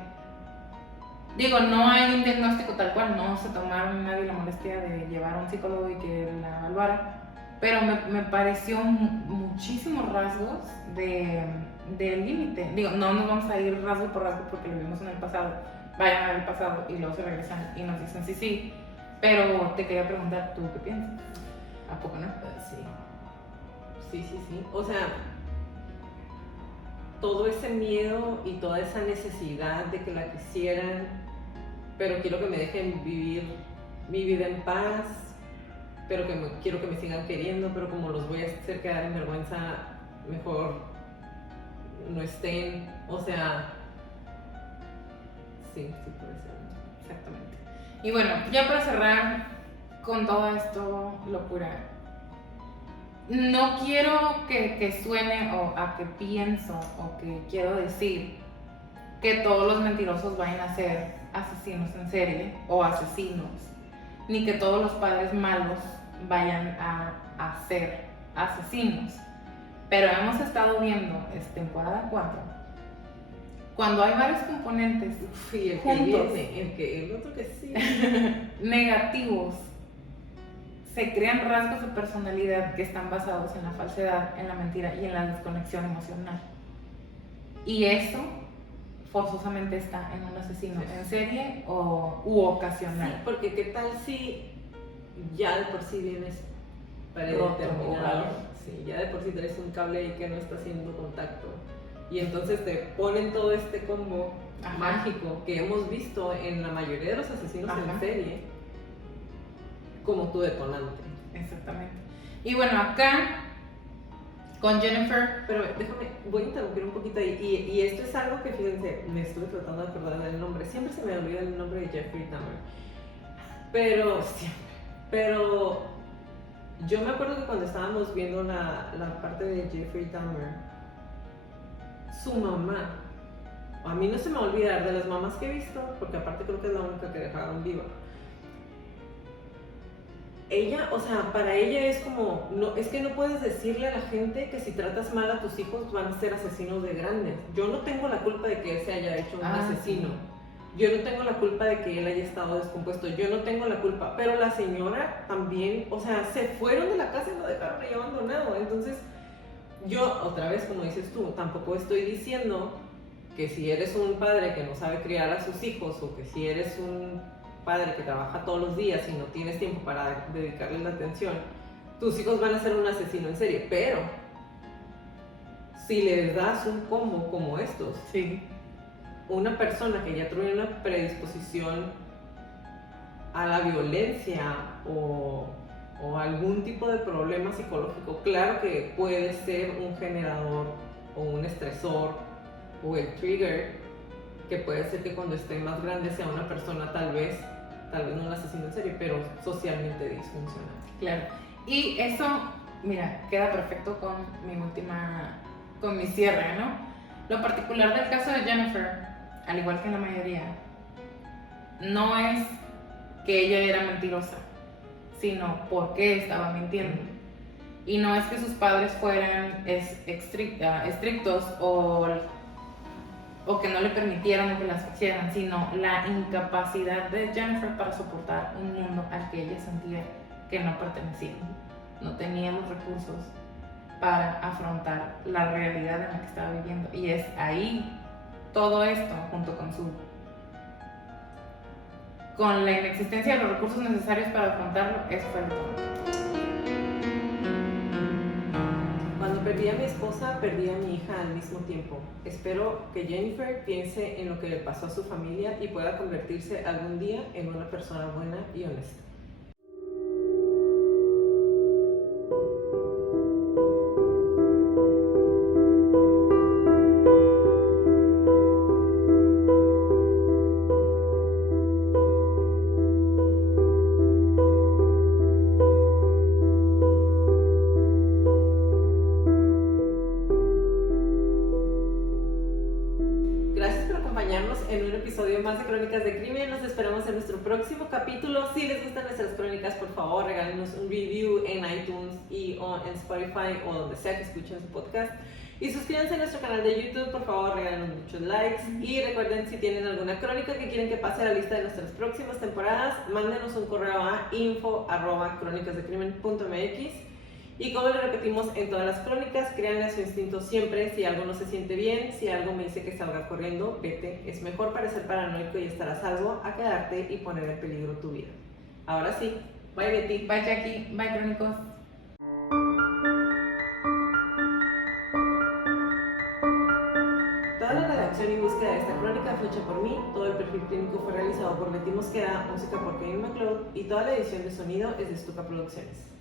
Digo, no hay un diagnóstico tal cual, no se tomaron nadie la molestia de llevar a un psicólogo y que la evaluara, pero me pareció muchísimos rasgos del límite. Digo, no nos vamos a ir rasgo por rasgo porque lo vimos en el pasado, vayan a ver el pasado y luego se regresan y nos dicen sí, pero te quería preguntar, ¿tú qué piensas? ¿A poco no? Sí. O sea, todo ese miedo y toda esa necesidad de que la quisieran, pero quiero que me dejen vivir mi vida en paz, pero quiero que me sigan queriendo, pero como los voy a hacer quedar en vergüenza, mejor no estén. O sea, sí puede ser. Exactamente. Y bueno, ya para cerrar con todo esto, locura, no quiero que suene o a que pienso o que quiero decir que todos los mentirosos vayan a ser asesinos en serie o asesinos, ni que todos los padres malos vayan a ser asesinos. Pero hemos estado viendo, es temporada 4, cuando hay varios componentes Y el juntos, el otro que sí. negativos, se crean rasgos de personalidad que están basados en la falsedad, en la mentira y en la desconexión emocional. Y eso forzosamente está en un asesino en serie u ocasional. Sí, porque qué tal si ya de por sí vienes predeterminado. Sí, ya de por sí traes un cable ahí que no está haciendo contacto. Y entonces te ponen todo este combo mágico que hemos visto en la mayoría de los asesinos en serie como tu detonante. Exactamente. Y bueno, acá con Jennifer. Pero déjame, voy a interrumpir un poquito ahí. Y esto es algo que, fíjense, me estuve tratando de acordar del nombre. Siempre se me olvida el nombre de Jeffrey Dahmer. Pero yo me acuerdo que cuando estábamos viendo la parte de Jeffrey Dahmer, su mamá, a mí no se me va a olvidar de las mamás que he visto, porque aparte creo que es la única que dejaron viva. Ella, o sea, para ella es como, no, es que no puedes decirle a la gente que si tratas mal a tus hijos van a ser asesinos de grandes. Yo no tengo la culpa de que él se haya hecho un asesino. Yo no tengo la culpa de que él haya estado descompuesto. Yo no tengo la culpa. Pero la señora también, o sea, se fueron de la casa y lo dejaron ahí abandonado. Entonces, yo, otra vez, como dices tú, tampoco estoy diciendo que si eres un padre que no sabe criar a sus hijos o que si eres un padre que trabaja todos los días y no tienes tiempo para dedicarle la atención, tus hijos van a ser un asesino en serie. Pero si les das un combo como estos, una persona que ya tiene una predisposición a la violencia o algún tipo de problema psicológico, claro que puede ser un generador o un estresor o el trigger, que puede ser que cuando esté más grande sea una persona tal vez no un asesino en serie, pero socialmente disfuncional. Claro. Y eso, mira, queda perfecto con mi cierre, ¿no? Lo particular del caso de Jennifer, al igual que en la mayoría, no es que ella era mentirosa, sino por qué estaba mintiendo. Y no es que sus padres fueran estrictos o que no le permitieran o que la asfixiaran, sino la incapacidad de Jennifer para soportar un mundo al que ella sentía que no pertenecía. No tenía los recursos para afrontar la realidad en la que estaba viviendo. Y es ahí todo esto, junto con la inexistencia de los recursos necesarios para afrontarlo, eso fue el todo. Cuando perdí a mi esposa, perdí a mi hija al mismo tiempo. Espero que Jennifer piense en lo que le pasó a su familia y pueda convertirse algún día en una persona buena y honesta. En un otro episodio más de Crónicas de Crimen. Nos esperamos en nuestro próximo capítulo. Si les gustan nuestras crónicas, por favor, regálenos un review en iTunes o en Spotify o donde sea que escuchen su podcast. Y suscríbanse a nuestro canal de YouTube, por favor, regálenos muchos likes. Y recuerden, si tienen alguna crónica que quieren que pase a la lista de nuestras próximas temporadas, mándenos un correo a info@cronicasdecrimen.mx. Y como le repetimos en todas las crónicas, créanle a su instinto siempre. Si algo no se siente bien, si algo me dice que salga corriendo, vete. Es mejor parecer paranoico y estar a salvo a quedarte y poner en peligro tu vida. Ahora sí, bye Betty. Bye Jackie, bye Crónicos. Toda la redacción y búsqueda de esta crónica fue hecha por mí, todo el perfil clínico fue realizado por Betty Mosqueda, música por Kevin MacLeod y toda la edición de sonido es de Stuka Producciones.